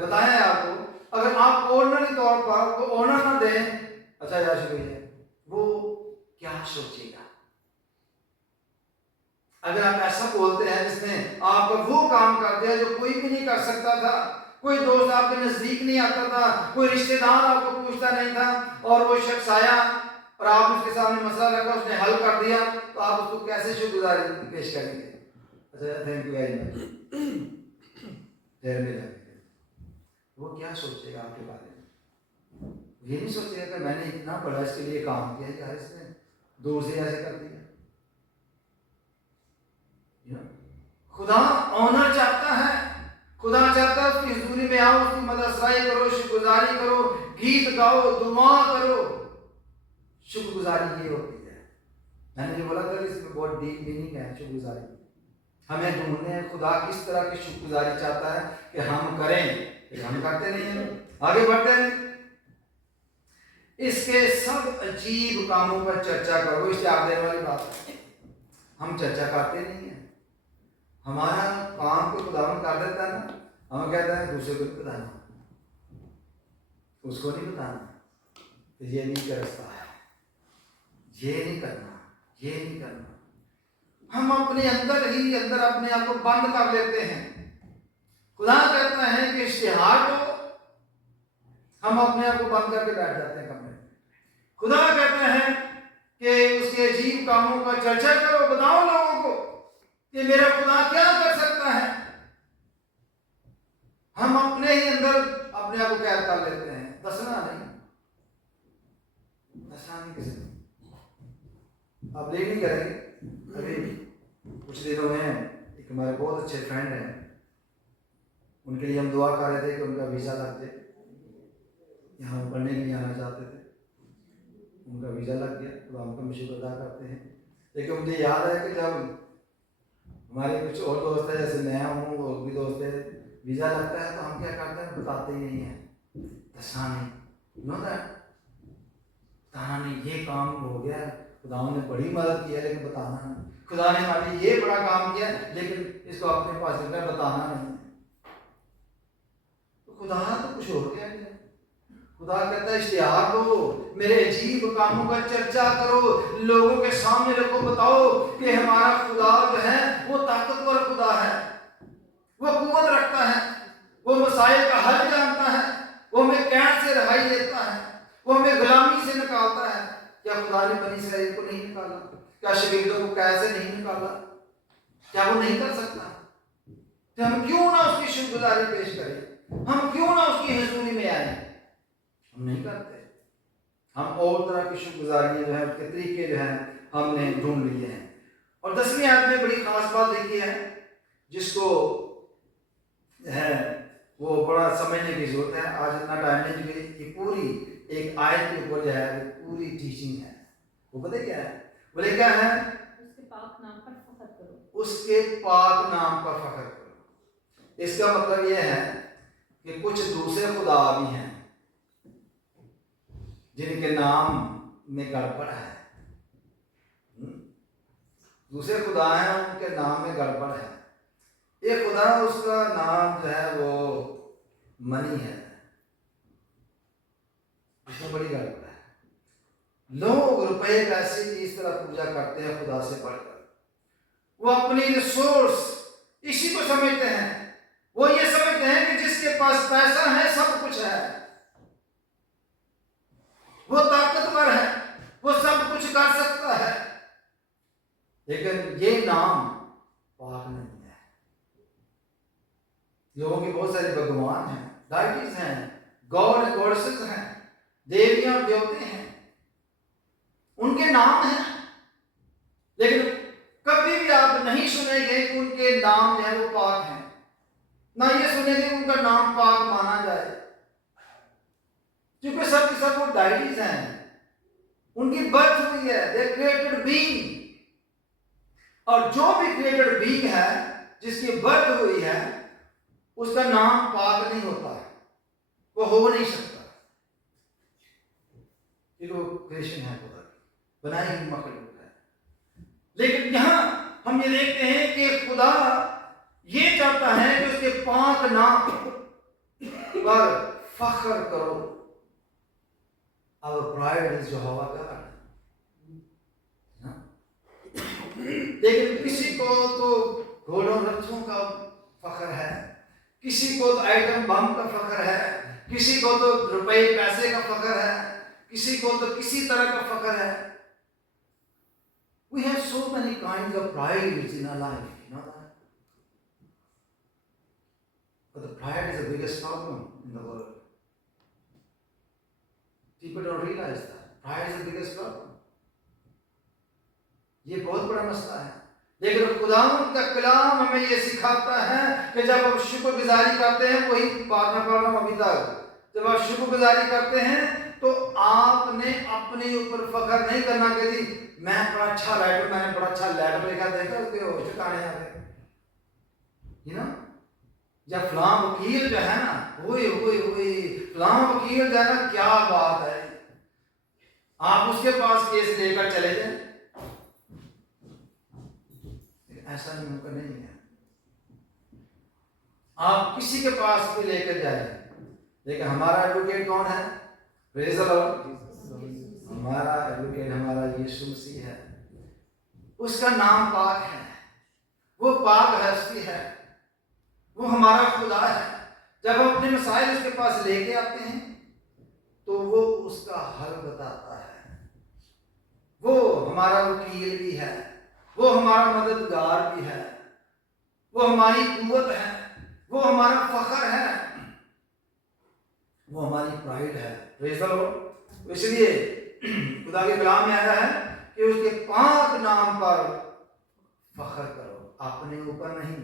बताया है आपको, अगर आप ऑर्डिनरी तौर पर वो ऑनर ना दें, अच्छा यार शुक्रिया, वो क्या सोचेगा? अगर आप ऐसा बोलते हैं जिसने आपका वो काम कर दिया जो कोई भी नहीं कर सकता था, कोई दोस्त आपके नजदीक नहीं आता था, कोई रिश्तेदार आपको पूछता नहीं था, और वो शख्स आया और आपने उसके सामने मसला रखा, उसने हल कर दिया, तो आप उसको कैसे शुक्रगुजारी पेश करेंगे? अच्छा थैंक यू वेरी मच, वो क्या सोचेगा आपके बारे में? ये नहीं सोचेगा कि मैंने इतना बड़ा इसके लिए काम किया, क्या इसने दूर से ऐसे कर दिया। खुदा ऑनर चाहता है, खुदा चाहता है उसकी हुजूरी में आओ, उसकी मदद सराई करो, शुक्रगुजारी करो, गीत गाओ, दुआ करो। शुक्रगुजारी ये होती है। मैंने जो बोला था इसमें बहुत डीप मीनिंग है शुक्रगुजारी। हमें ढूंढने हैं खुदा किस तरह की शुक्रगुजारी चाहता है कि हम करें, लेकिन हम करते नहीं हैं, आगे बढ़ते हैं। इसके सब अजीब कामों पर चर्चा करो। इससे आप देने वाली बात है, हम चर्चा करते नहीं है। हमारा काम को खुदावन कर देता है ना, हम कहते हैं दूसरे को बताना, उसको नहीं बताना, तो ये नहीं कर सकता है, ये नहीं करना, ये नहीं करना। हम अपने अंदर ही अंदर अपने आप को बंद कर लेते हैं। खुदा कहता है कि इश्तिहार को हम अपने आप को बंद करके बैठ जाते हैं कमरे में। खुदा कहता है कि उसके अजीब कामों का चर्चा करो, बताओ लोगों को कि मेरा खुदा क्या कर सकता है। हम अपने ही अंदर अपने आप को कैद कर लेते हैं, दसना नहीं, दसना नहीं किसी आप लीड नहीं करेंगे। अभी कुछ दिनों में एक हमारे बहुत अच्छे फ्रेंड हैं, उनके लिए हम दुआ कर रहे थे कि उनका वीज़ा लग जाए, यहाँ पढ़ने के लिए आना चाहते थे, उनका वीज़ा लग गया, तो हम उनका शुक्र अदा करते हैं। लेकिन मुझे याद है कि जब हमारे कुछ और दोस्त हैं, जैसे मैं हूँ और भी दोस्त है, वीज़ा लगता है तो हम क्या करते हैं, बताते ही नहीं हैं, दसना नहीं, नो दैट, बताना नहीं, ये काम हो गया, खुदा ने बड़ी मदद की है लेकिन बताना नहीं, खुदा ने हमारे लिए ये बड़ा काम किया लेकिन इसको अपने पास रखना है, बताना नहीं। तो खुदा तो कुछ और क्या है, खुदा कहता है इश्तिहार दो, मेरे अजीब कामों का चर्चा करो, लोगों के सामने रखो, बताओ कि हमारा खुदा जो है वो ताकतवर खुदा है, वो कुव्वत रखता है, वो मसाइल का हल जानता है, वो हमें कैद से रिहाई देता है, वो हमें गुलामी से निकालता है। क्या खुदा ने बनी इसराइल को नहीं निकाला? क्या शगीर्दों को कैद से नहीं निकाला? क्या वो नहीं कर सकता? तो हम क्यों ना उसकी शुक्रगुजारी पेश करें, हम क्यों ना उसकी हुजूरी में आए? हम नहीं करते। हम और तरह की शुक्रगुजारियां जो है, उसके तरीके जो है हमने ढूंढ लिए हैं। और 10वीं आयत में बड़ी खास बात लिखी है जिसको है वो बड़ा समझने की जरूरत है। आज इतना टाइम नहीं कि ये पूरी एक आयत के ऊपर जो है वो पूरी टीचिंग है। वो पता क्या है? बोले क्या है? उसके पाक नाम पर फख्र करो। उसके पाक नाम पर फख्र करो। इसका मतलब ये है कि कुछ दूसरे खुदा भी हैं जिनके नाम में गड़बड़ है। दूसरे खुदा हैं, उनके नाम में गड़बड़ है। एक खुदा, उसका नाम जो है वो मनी है, इसमें बड़ी गड़बड़ है। लोग रुपए पैसे की इस तरह पूजा करते हैं खुदा से बढ़कर। वो अपनी रिसोर्स इसी को समझते हैं। वो ये समझते हैं कि जिसके पास पैसा है सब कुछ है, वो ताकतवर है, वो सब कुछ कर सकता है। लेकिन ये नाम पाक नहीं है। लोगों के बहुत सारे भगवान हैं, डाइटीज हैं, गॉड गॉडेसेस हैं, देवियां और देवते हैं, उनके नाम हैं, लेकिन कभी भी आप नहीं सुनेंगे कि उनके नाम जो है वो पाक हैं। ना ये सुनेंगे कि उनका नाम पाक माना जाए, क्योंकि सब के सब वो डाइटीज हैं। उनकी बर्थ हुई है, दे क्रिएटेड बीइंग, और जो भी क्रिएटेड बीइंग है जिसकी बर्थ हुई है उसका नाम पाक नहीं होता है, वो हो नहीं सकता, क्योंकि वो क्रिएशन है, खुदा की बनाई हुई मखलूक है। लेकिन यहां हम ये देखते हैं कि खुदा ये चाहता है कि उसके पाक नाम पर फख्र करो। Our pride is Jehovah God. लेकिन किसी को तो घोड़ों रथों का फख्र है, किसी को तो आइटम बम का फख्र है, किसी को तो रुपए पैसे का फख्र है, किसी को तो किसी तरह का फख्र है। We have so many kinds of pride in our life, you know that? But the pride is the biggest problem in the world. People don't realize that. Pride is the biggest problem. ये बहुत बड़ा मसला है। लेकिन खुदावंद का कलाम हमें ये सिखाता है कि जब आप शुक्रगुजारी करते हैं, वही बात मैं पढ़ रहा हूं अभी तक, जब आप शुक्रगुजारी करते हैं तो आपने अपने ऊपर फख्र नहीं करना कि जी मैं बड़ा अच्छा राइटर, मैंने बड़ा अच्छा लेटर लिखा, देखा उसके हो ठिकाने आ गए, यू नो, या फलां वकील जो है ना, ओए ओए ओए फलां वकील जो है ना, क्या बात है, आप उसके पास केस लेकर चले जाए। ऐसा मुमकिन नहीं है। आप किसी के पास भी लेकर जाए, लेकिन हमारा एडवोकेट कौन है? Praise the Lord. हमारा एडवोकेट हमारा यीशु मसीह है। उसका नाम पाक है, वो पाक हस्ती है, वो हमारा खुदा है। जब हम अपने मसाइल उसके पास लेके आते हैं तो वो उसका हल बताता है। वो हमारा वकील भी है, वो हमारा मददगार भी है, वो हमारी कुव्वत है, वो हमारा फख्र है, वो हमारी प्राइड है। Praise the Lord. इसलिए खुदा के कलाम में आया है कि उसके पाक नाम पर फख्र करो, अपने ऊपर नहीं,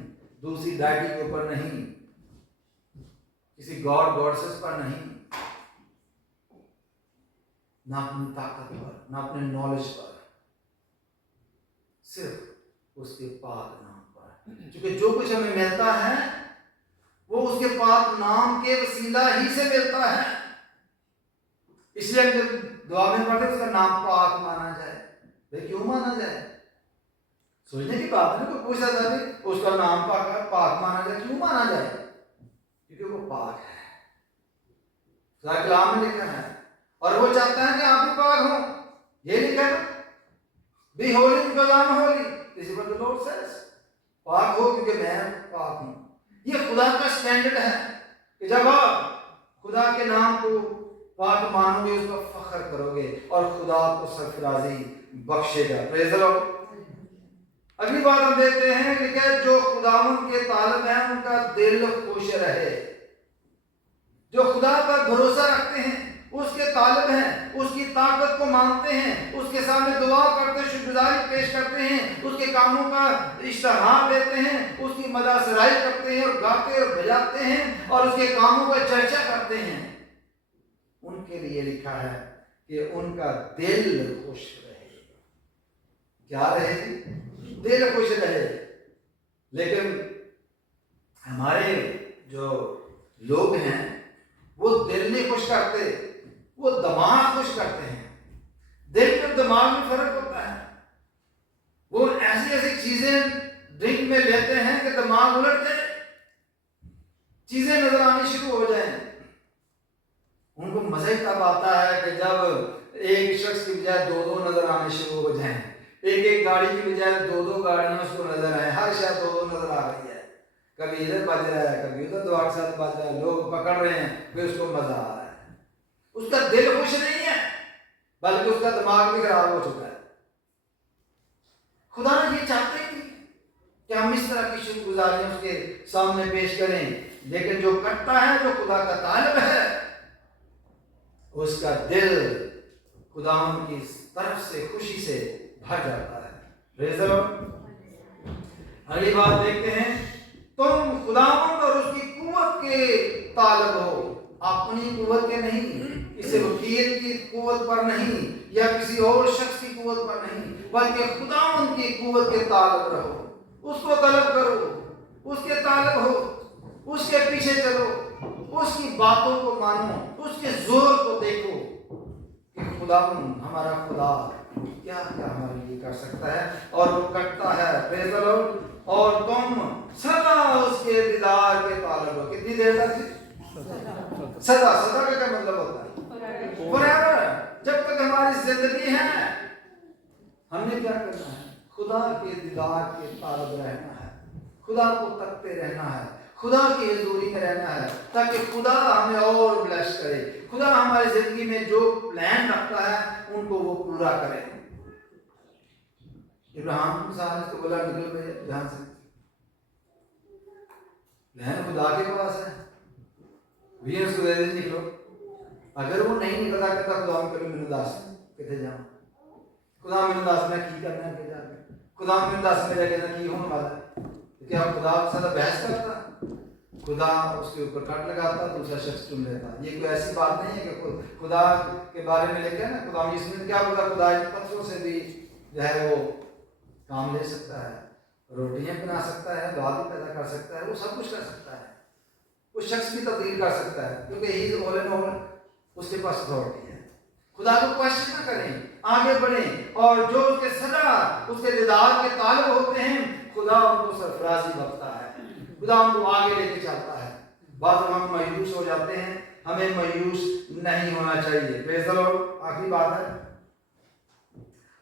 दूसरी डायटी के ऊपर नहीं, किसी गॉड गॉडेसेस पर नहीं, ना अपनी ताकत पर, ना अपने नॉलेज पर। सिर्फ उसके पाक नाम पर, क्योंकि जो कुछ हमें मिलता है वो उसके पाक नाम के वसीला ही से मिलता है। इसलिए हम जब दुआ में पढ़ते उसका नाम पाक माना जाए। भाई क्यों माना जाए? सोचने की बात है। कोई पूछा था भी उसका नाम पाक माना जाए, क्यों माना जाए? क्योंकि वो पाक है, कलाम में लिखा है, और वो चाहता है कि आप भी पाक हो। ये लिखा है, be holy because I am holy, this is what the Lord says. पाक हो क्योंकि मैं पाक हूं। ये खुदा का स्टैंडर्ड है कि जब आप खुदा के नाम को पाक मानोगे, उस पर फख्र करोगे और खुदा आपको सरफराजी बख्शेगा। Praise the Lord. अगली बात हम देखते हैं कि जो खुदावंद के तालब हैं उनका दिल खुश रहे। जो खुदा पर भरोसा रखते हैं, उसके तालब हैं, उसकी ताकत को मानते हैं, उसके सामने दुआ करते, शुक्रगुजारी पेश करते हैं, उसके कामों का इश्तहार लेते हैं, उसकी मदद सराई करते हैं और गाते और बजाते हैं और उसके कामों का चर्चा करते हैं, उनके लिए लिखा है कि उनका दिल खुश रहे। क्या रहे? दिल खुश रहे। लेकिन हमारे जो लोग हैं वो दिल नहीं खुश करते, वो दिमाग खुश करते हैं। दिल और दिमाग में फर्क होता है। वो ऐसी ऐसी चीजें ड्रिंक में लेते हैं कि दिमाग उलट जाए, चीजें नजर आनी शुरू हो जाए। उनको मजा तब आता है कि जब एक शख्स की बजाय दो दो नजर आने शुरू हो जाएं, एक एक गाड़ी की बजाय दो दो गाड़ियां उसको नजर आए, हर शायद दो दो नजर आ रही है, कभी इधर बज रहा है, कभी उधर द्वार साथ बज रहा है, लोग पकड़ रहे हैं, फिर उसको मजा आ रहा है। उसका दिल खुश नहीं है, बल्कि उसका दिमाग भी खराब हो चुका है। खुदा ये चाहते हैं कि हम इस तरह की शुक्रगुजारी उसके सामने पेश करें, लेकिन जो करता है, जो खुदा का तालिब है, उसका दिल खुदावंद की तरफ से खुशी से भर जाता है। Praise the Lord. अगली बात देखते हैं, तुम खुदावंद और उसकी कुव्वत के तालिब हो, अपनी कुव्वत के नहीं, किसी वकील की कुव्वत पर नहीं या किसी और शख्स की कुव्वत पर नहीं, बल्कि खुदावंद की कुव्वत के तालिब रहो। उसको तलब करो, उसके तालिब हो, उसके पीछे चलो, उसकी बातों को मानो, उसके जोर को देखो कि खुदावंद हमारा खुदा क्या क्या हमारे लिए कर सकता है, और वो करता है। Praise the Lord. और तुम सदा उसके दीदार के तालिब हो। कितनी देर तक? सदा। सदा का क्या मतलब होता है? forever। जब तक हमारी जिंदगी है, हमने क्या करना है? खुदा के दीदार के तालिब रहना है, खुदा को तकते रहना है, खुदा की हजूरी में रहना है, ताकि खुदा हमें और ब्लेस करे, खुदा हमारी जिंदगी में जो प्लान रखता है उनको वो पूरा करे। इब्राहिम साहब को बोला निकल गए जहां से, प्लान खुदा के पास है, भी उसको दे दे निकलो। अगर वो नहीं निकला करता, खुदा में कभी मैंने दस कितने जाऊं, खुदा मैंने दस में की करना है, जाके खुदा मैंने दस में जाके की होने वाला है। क्या खुदा सारा बहस करता? खुदा उसके ऊपर कट लगाता, दूसरा शख्स चुन लेता। ये कोई ऐसी बात नहीं है कि खुदा के बारे में लिखा है ना, खुदा इसने क्या बोला, खुदा पत्थरों से भी जो है वो काम ले सकता है, रोटियां बना सकता है, बाल भी पैदा कर सकता है, वो सब कुछ कर सकता है, उस शख्स की तब्दील कर सकता है, क्योंकि he is all and all, उसके पास अथॉरिटी है। खुदा को क्वेश्चन ना करें, आगे बढ़ें, और जो उसके सदा उसके दीदार के तालिब होते हैं, खुदा उनको सरफराजी बख्शता है, खुदा उनको आगे लेके चलता है। बाद में हम मायूस हो जाते हैं, हमें मायूस नहीं होना चाहिए। Praise the Lord. आखिरी बात है,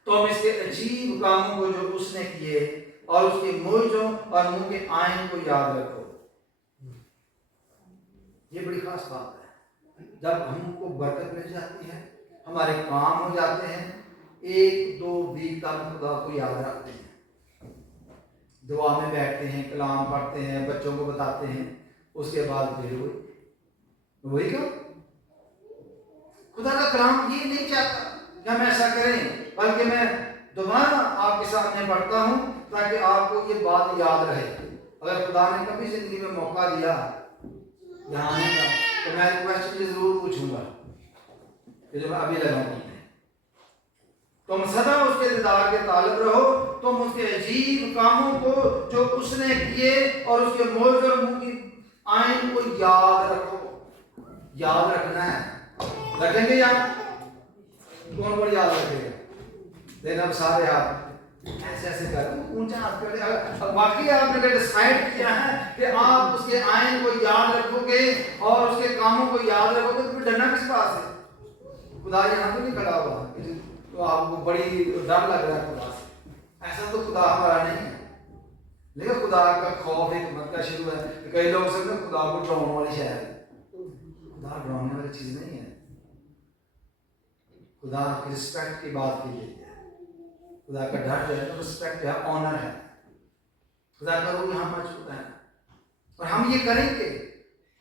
तो हम इसके अजीब कामों को जो उसने किए और उसके मुआवजों और मुंह के आयन को याद रखो। ये बड़ी खास बात है। जब हमको बरकत मिल जाती है, हमारे काम हो जाते हैं, एक दो वीक तक खुदा को याद रखते हैं, दुआ में बैठते हैं, कलाम पढ़ते हैं, बच्चों को बताते हैं, उसके बाद फिर वही का खुदा का कलाम ये नहीं चाहता कि हम ऐसा करें, बल्कि मैं दोबारा आपके सामने पढ़ता हूँ ताकि आपको ये बात याद रहे। अगर खुदा ने कभी जिंदगी में मौका दिया यहाँ आने का, तो मैं क्वेश्चन जरूर पूछूंगा कि जो मैं अभी लगाऊंगा, तुम सदा उसके दीदार के तालिब रहो तुम उसके अजीब कामों को जो उसने किए और उसके मोज और मुंह की आइन को याद रखो। याद रखना है, रखेंगे याद? कौन याद रखेगा? देखना अब सारे आप ऐसे ऐसे कर ऊंचा हाथ कर, अगर वाकई आपने डिसाइड किया है कि आप उसके आइन को याद रखोगे और उसके कामों को याद रखोगे, तो फिर डरना किस पास है? खुदा यहाँ तो नहीं खड़ा हुआ तो आपको बड़ी डर लग रहा है खुदा से। ऐसा तो खुदा हमारा नहीं है। लेकिन खुदा का खौफ एक मत का शुरू है। कई लोग समझते हैं खुदा को डराने वाली शय है। खुदा डराने वाली चीज नहीं है। खुदा की रिस्पेक्ट की बात की गई है। खुदा का डर जो है, रिस्पेक्ट है, ऑनर है। खुदा का रूह यहाँ मौजूद है और हम ये करेंगे,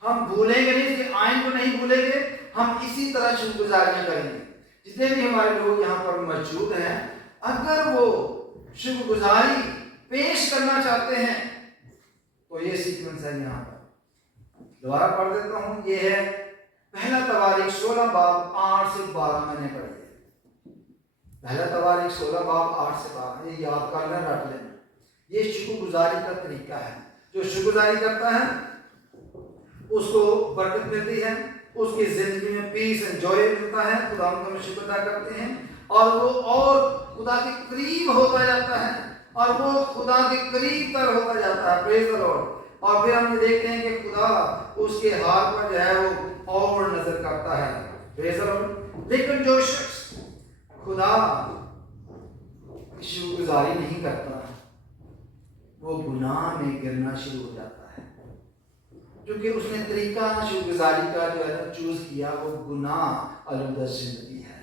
हम भूलेंगे नहीं, इसके आइन को नहीं भूलेंगे। हम इसी तरह शुक्रगुजारियां करेंगे। जितने भी हमारे लोग यहाँ पर मौजूद हैं, अगर वो शुक्रगुजारी पेश करना चाहते हैं तो ये सीक्वेंस है यहाँ पर। दोबारा पढ़ देता हूँ। ये है पहला तवारीख 16 बाब 8 से 12 मैंने पढ़ी है। पहला तवारीख 16 बाब 8 से 12, ये याद कर लेना, रट लेना। ये शुक्रगुजारी का तरीका है। जो शुक्रगुजारी करता है उसको बरकत मिलती है, उसकी जिंदगी में पीस एंड जॉय मिलता है। खुदा का शुक्र अदा करते हैं और वो और खुदा के करीब होता जाता है और वो खुदा के करीब तर होता जाता है। Praise the Lord. और फिर हम ये देखते हैं कि खुदा उसके हाथ पर जो है वो और नजर करता है। Praise the Lord. लेकिन जो शख्स खुदा शुक्रगुजारी नहीं करता, वो गुनाह में गिरना शुरू हो जाता है, क्योंकि उसने तरीका शुक्रगुजारी का जो है ना चूज किया, वो गुनाह आलूदा जिंदगी है।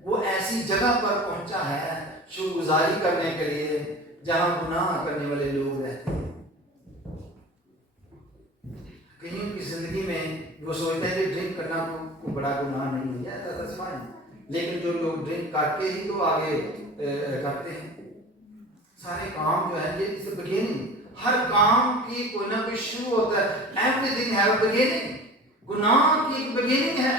वो ऐसी जगह पर पहुंचा है शुक्रगुजारी करने के लिए जहां गुनाह करने वाले लोग रहते हैं। कहीं की जिंदगी में वो सोचते हैं कि ड्रिंक करना को बड़ा गुनाह नहीं है, ऐसा समझ, लेकिन जो लोग ड्रिंक करके ही तो आगे करते हैं। सारे काम जो है ये इस बिगिनिंग, हर काम की कोई ना कोई शुरू होता है। Everything have a beginning. गुनाह की एक बिगिनिंग है,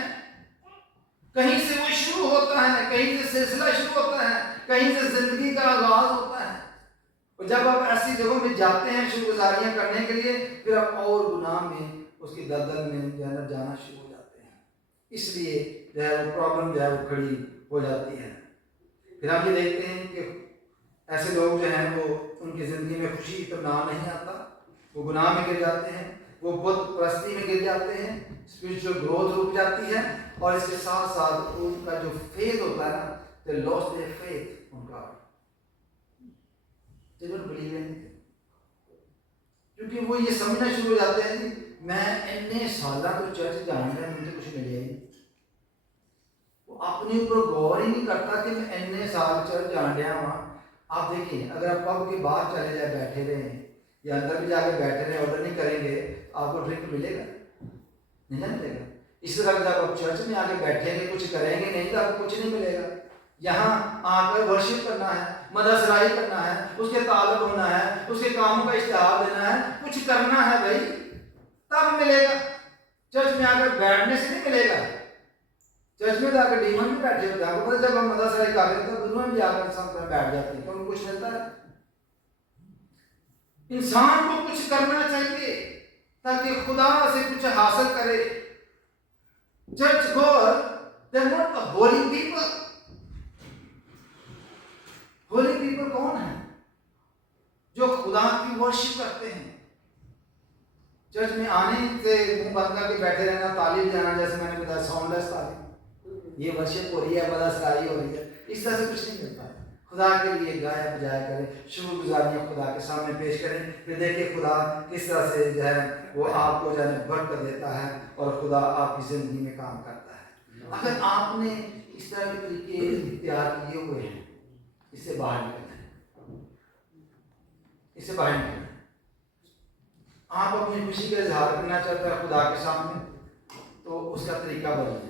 कहीं से वो शुरू होता है, कहीं से सिलसिला शुरू होता है, कहीं से जिंदगी का आगाज होता है। और जब आप ऐसी जगहों में जाते हैं शुक्रगुजारियां करने के लिए, फिर आप और गुनाह में उसकी दलदल में जाना शुरू हो जाते हैं। इसलिए जो है वो प्रॉब्लम जो है वो खड़ी हो जाती है। फिर हम ये देखते हैं कि ऐसे लोग जो हैं वो उनकी जिंदगी में खुशी इत्मीनान नहीं आता, वो गुनाह में गिर जाते हैं, वो बुत परस्ती में गिर जाते हैं, स्पिरिचुअल ग्रोथ रुक जाती है और इसके साथ साथ उनका जो फेथ होता है ना, they lost their faith on God, they don't believe in, क्योंकि वो ये समझना शुरू हो जाते हैं कि मैं इतने साल तो चर्च जान रहा मुझे कुछ मिले ही। वो अपने ऊपर गौर ही नहीं करता कि मैं इतने साल चर्च जान रहा वहाँ। आप देखिए, अगर आप पब के बाहर चले जाए, बैठे रहे या अंदर भी जाके बैठे रहे, ऑर्डर नहीं करेंगे, आपको ड्रिंक मिलेगा? नहीं ना मिलेगा। इसी तरह जब आप चर्च में आके बैठेंगे, कुछ करेंगे नहीं तो आपको कुछ नहीं मिलेगा। यहाँ आकर वर्शिप करना है, मदसराई करना है, उसके ताल्लुक होना है, उसके कामों का इश्तिहार देना है, कुछ करना है भाई, तब मिलेगा। चर्च में आकर बैठने से नहीं मिलेगा। चर्च में जाकर डीमन में बैठे होते हैं, आपको जब हम मदरसा कर रहे तो दुनिया में जाकर साथ में बैठ जाते हैं, तो उनको कुछ मिलता है? इंसान को कुछ करना चाहिए ताकि खुदा से कुछ हासिल करे। Churchgoer, they are not the holy people. Holy people कौन है? जो खुदा की वर्शिप करते हैं। चर्च में आने से मुंह बंद करके बैठे रहना, तालीम जाना, जैसे मैंने बताया साउंडलेस तालीम, ये वर्शिप हो रही है, मदरसाई हो रही है, इस तरह से कुछ नहीं मिलता है। खुदा के लिए गाया बजाया करें, शुक्रगुजारियां खुदा के सामने पेश करें, फिर देखिए खुदा किस तरह से जो है वो आपको जो है बरकत देता है और खुदा आपकी जिंदगी में काम करता है। अगर आपने इस तरह के तरीके इख्तियार किए हुए हैं, इससे बाहर निकलना है, इससे बाहर निकलना है। आप अपनी खुशी का इजहार करना चाहते हैं खुदा के सामने, तो उसका तरीका बदलें।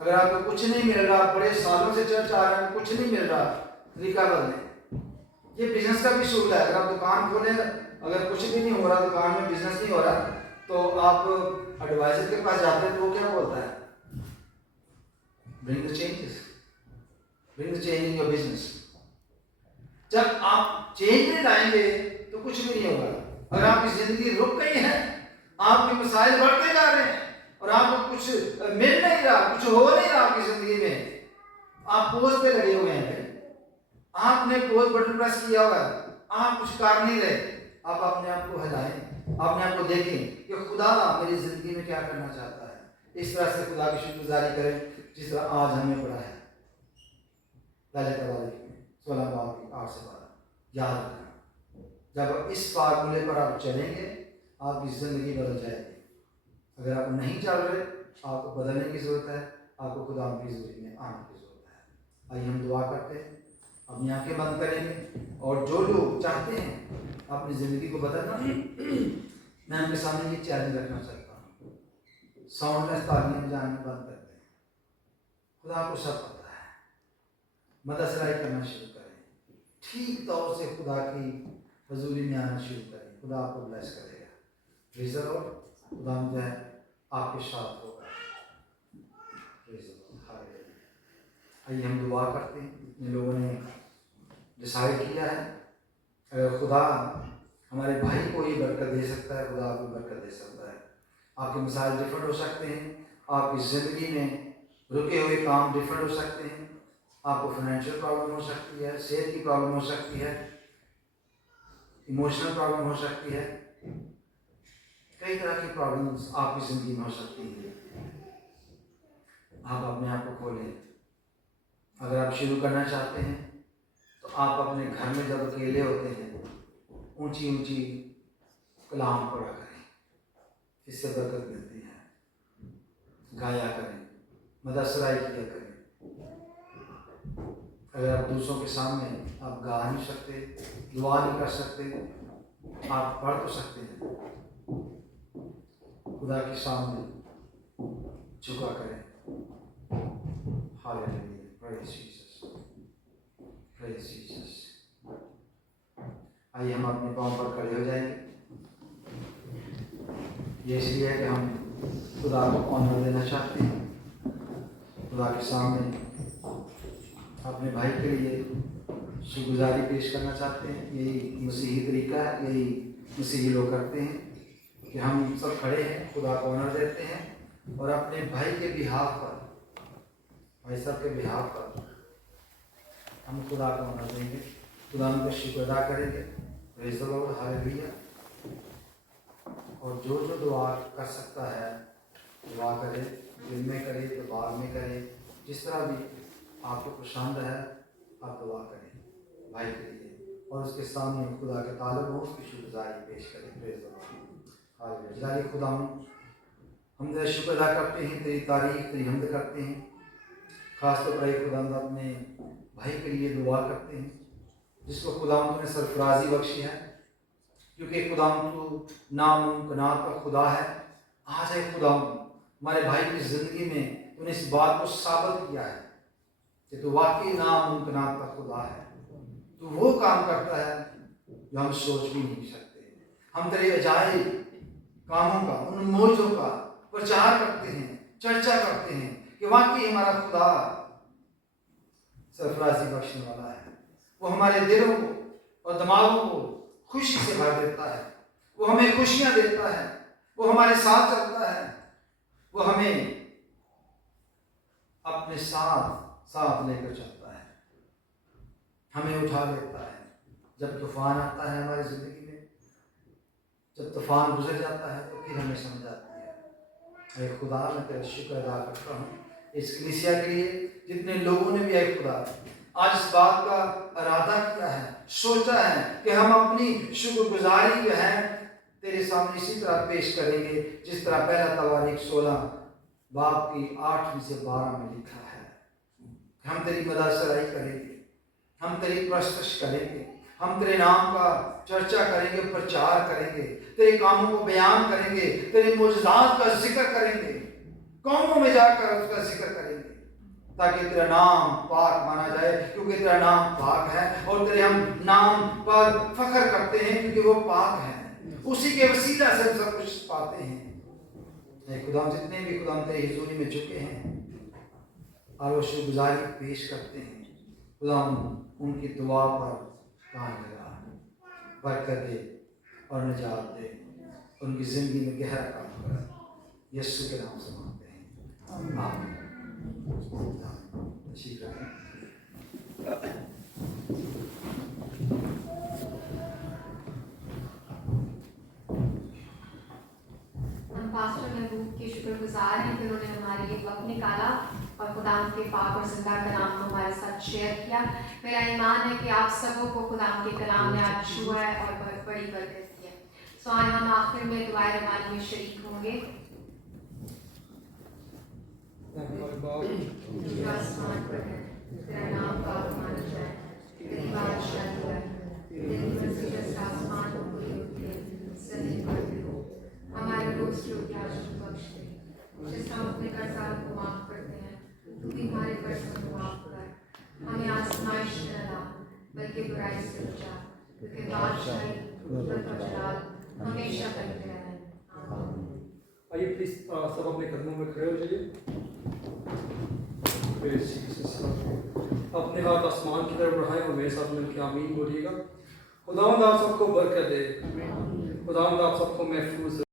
अगर आपको कुछ नहीं मिल रहा, बड़े सालों से चर्च आ रहे हैं, कुछ नहीं मिल रहा, तरीका बदलें। ये बिजनेस का भी शुरू है। अगर आप दुकान खोलें, अगर कुछ भी नहीं हो रहा, दुकान में बिजनेस नहीं हो रहा, तो आप एडवाइजर के पास जाते हैं तो वो क्या बोलता है? Bring the changes, bring the change in your business. जब आप चेंज नहीं लाएंगे तो कुछ भी नहीं होगा। अगर आपकी जिंदगी रुक गई है, आपके मसाइल बढ़ते जा रहे हैं और आपको कुछ मिल नहीं रहा, कुछ हो नहीं रहा आपकी जिंदगी में, आप पोज पे लगे हुए हैं, आपने पोज बटन प्रेस किया हुआ है, आप कुछ कर नहीं रहे। आप अपने आप को हिलाएं, अपने आप को देखें कि खुदा मेरी जिंदगी में क्या करना चाहता है। इस तरह से खुदा की शुक्रगुजारी करें जिस तरह आज हमने पढ़ा है। लाजक वाले 16 बाब की 8 से 12 याद रखना। जब इस फार्मूले पर आप चलेंगे आपकी जिंदगी बदल जाएगी। अगर आप नहीं चल रहे, आपको बदलने की जरूरत है, आपको खुदा की जिंदगी में आने की जरूरत है। आइए हम दुआ करते हैं, अपनी आंखें बंद करेंगे और जो लोग चाहते हैं अपनी ज़िंदगी को बदलना, मैं उनके सामने ये चैलेंज रखना चाहता हूँ। साउंडलेस तालीम जाने बंद करते हैं। खुदा को सब पता है। मदसराई करना शुरू करें, ठीक तौर से खुदा की हजूरी में आना शुरू करें। खुदा आपको ब्लेस करेगा। Praise the Lord. खुदा जो है आपके साथ होगा। Praise the Lord. हालेलुया। आइए हम दुआ करते हैं। जितने लोगों ने डिसाइड किया है, अगर खुदा हमारे भाई को ये बरकत दे सकता है, खुदा आपको बरकत दे सकता है। आपके मसाइल डिफरेंट हो सकते हैं, आपकी ज़िंदगी में रुके हुए काम डिफरेंट हो सकते हैं। आपको फाइनेंशियल प्रॉब्लम हो सकती है, सेहत की प्रॉब्लम हो सकती है, इमोशनल प्रॉब्लम हो सकती है, कई तरह की प्रॉब्लम्स आपकी ज़िंदगी में हो सकती है। आप अपने आप को खोलें। अगर आप शुरू करना चाहते हैं तो आप अपने घर में जब अकेले होते हैं ऊंची ऊंची कलाम पढ़ा करें, इससे बरकत मिलती है। गाया करें, मदसराई किया करें। अगर आप दूसरों के सामने आप गा नहीं सकते, दुआ नहीं कर सकते, आप पढ़ तो सकते हैं। खुदा के सामने झुका करें। Hallelujah. Praise Jesus, praise Jesus. आइए हम अपने पाँव पर खड़े हो जाएंगे। ये इसलिए है कि हम खुदा को ऑनर देना चाहते हैं। खुदा के सामने अपने भाई के लिए शुक्रगुजारी पेश करना चाहते हैं। यही मसीही तरीका है, यही मसीही लोग करते हैं कि हम सब खड़े हैं, खुदा को ऑनर देते हैं और अपने भाई के बिहाफ पर, भाई साहब के बिहाफ पर हम खुदा को ऑनर देंगे, खुदा उनका शुक्र अदा करेंगे। Praise the Lord. हालेलुया। और जो जो दुआ कर सकता है दुआ करे, दिल में करे, दिमाग में करे, जिस तरह भी आपको पसंद है आप दुआ करें भाई के लिए और उसके सामने खुदा के तालब हो, उसकी शुक्रगुजारी पेश करें। Praise the Lord. हालेलुया। जलाली खुदा हम तेरा शुक्र अदा करते हैं, तेरी तारीफ, तेरी हमद करते हैं। खास तौर पर खुदा अपने भाई के लिए दुआ करते हैं जिसको खुदा ने सरफराजी बख्शी है, क्योंकि खुदा तो नामुमकिनात का खुदा है। आज है खुदा हमारे भाई की ज़िंदगी में तूने इस बात को साबित किया है कि तू वाकई नामुमकिनात का खुदा है। तू वो काम करता है जो हम सोच भी नहीं सकते। हम तेरे अजाइब कामों का, उन मौजों का प्रचार करते हैं, चर्चा करते हैं कि वाकई हमारा खुदा सरफराजी बख्शने वाला है। वो हमारे दिलों को और दिमागों को खुशी से भर देता है। वो हमें खुशियां देता है, वो हमारे साथ चलता है, वो हमें अपने साथ लेकर चलता है, हमें उठा लेता है। जब तूफान आता है हमारी जिंदगी में, जब तूफान गुजर जाता है तो फिर हमें समझ आती है। ऐ खुदा मैं तेरा शुक्र अदा करता हूँ इस कलीसिया के लिए, जितने लोगों ने भी ऐ खुदा आज इस बात का इरादा किया है, सोचा है कि हम अपनी शुक्रगुजारी जो है तेरे सामने इसी तरह पेश करेंगे जिस तरह पहला तवारीख 16 बाब की 8 से 12 में लिखा है। हम तेरी मदसराई करेंगे, हम तेरी प्रस्तुत करेंगे, हम तेरे नाम का चर्चा करेंगे, प्रचार करेंगे, तेरे कामों को बयान करेंगे, तेरे मोजज़ात का जिक्र करेंगे, कौमों में जाकर उसका जिक्र करेंगे ताकि तेरा नाम पाक माना जाए, क्योंकि तेरा नाम पाक है और तेरे हम नाम पर फख्र करते हैं क्योंकि वो पाक है। उसी के वसीला से हम सब कुछ पाते हैं। खुदा जितने भी खुदा तेरी हुजूरी में झुके हैं और वो शुक्रगुजारी पेश करते हैं, खुदा उनकी दुआ पर कान लगा, बरकत दे और निजात दे, उनकी ज़िंदगी में गहरा काम करे। यीशु के नाम से मांगते हैं, आमीन। तशरीफ रखें। हम पास्टर महबूब के शुक्रगुजार हैं कि उन्होंने हमारे लिए वक्त निकाला और खुदाम के पाक और जिंदा कलाम को हमारे साथ शेयर किया। मेरा ईमान है कि आप सबों को खुदाम के कलाम ने आज छुआ है और बहुत बड़ी बरकत की है। सो आज हम आखिर में दुआए रवानी में शरीक होंगे। हमारे बाप जो आसमान पर है, तेरा नाम पाक माना जाए, तेरी बादशाही है, तेरी मर्जी जैसे आसमान पर पूरी होती है, ज़मीन पर भी हो। हमारे रोज़ की रोटी आज हमें बख्श दे, जिससे हम अपने कर्ज़दारों को माफ़ करते हैं, तू भी हमारे कर्ज़ों को माफ़ कर। हमें आज़माइश में न ला, बल्कि बुराई से बचा, क्योंकि बादशाही, कुदरत और जलाल हमेशा बनते रहें। आमीन। आइए प्लीज सब अपने कदमों में खड़े हो जाइए। अपने हाथ आसमान की तरफ बढ़ाएं और मेरे साथ मिलकर आमीन बोलिएगा। खुदावंद आप सबको बरकत दे, खुदावंद आप सबको महफूज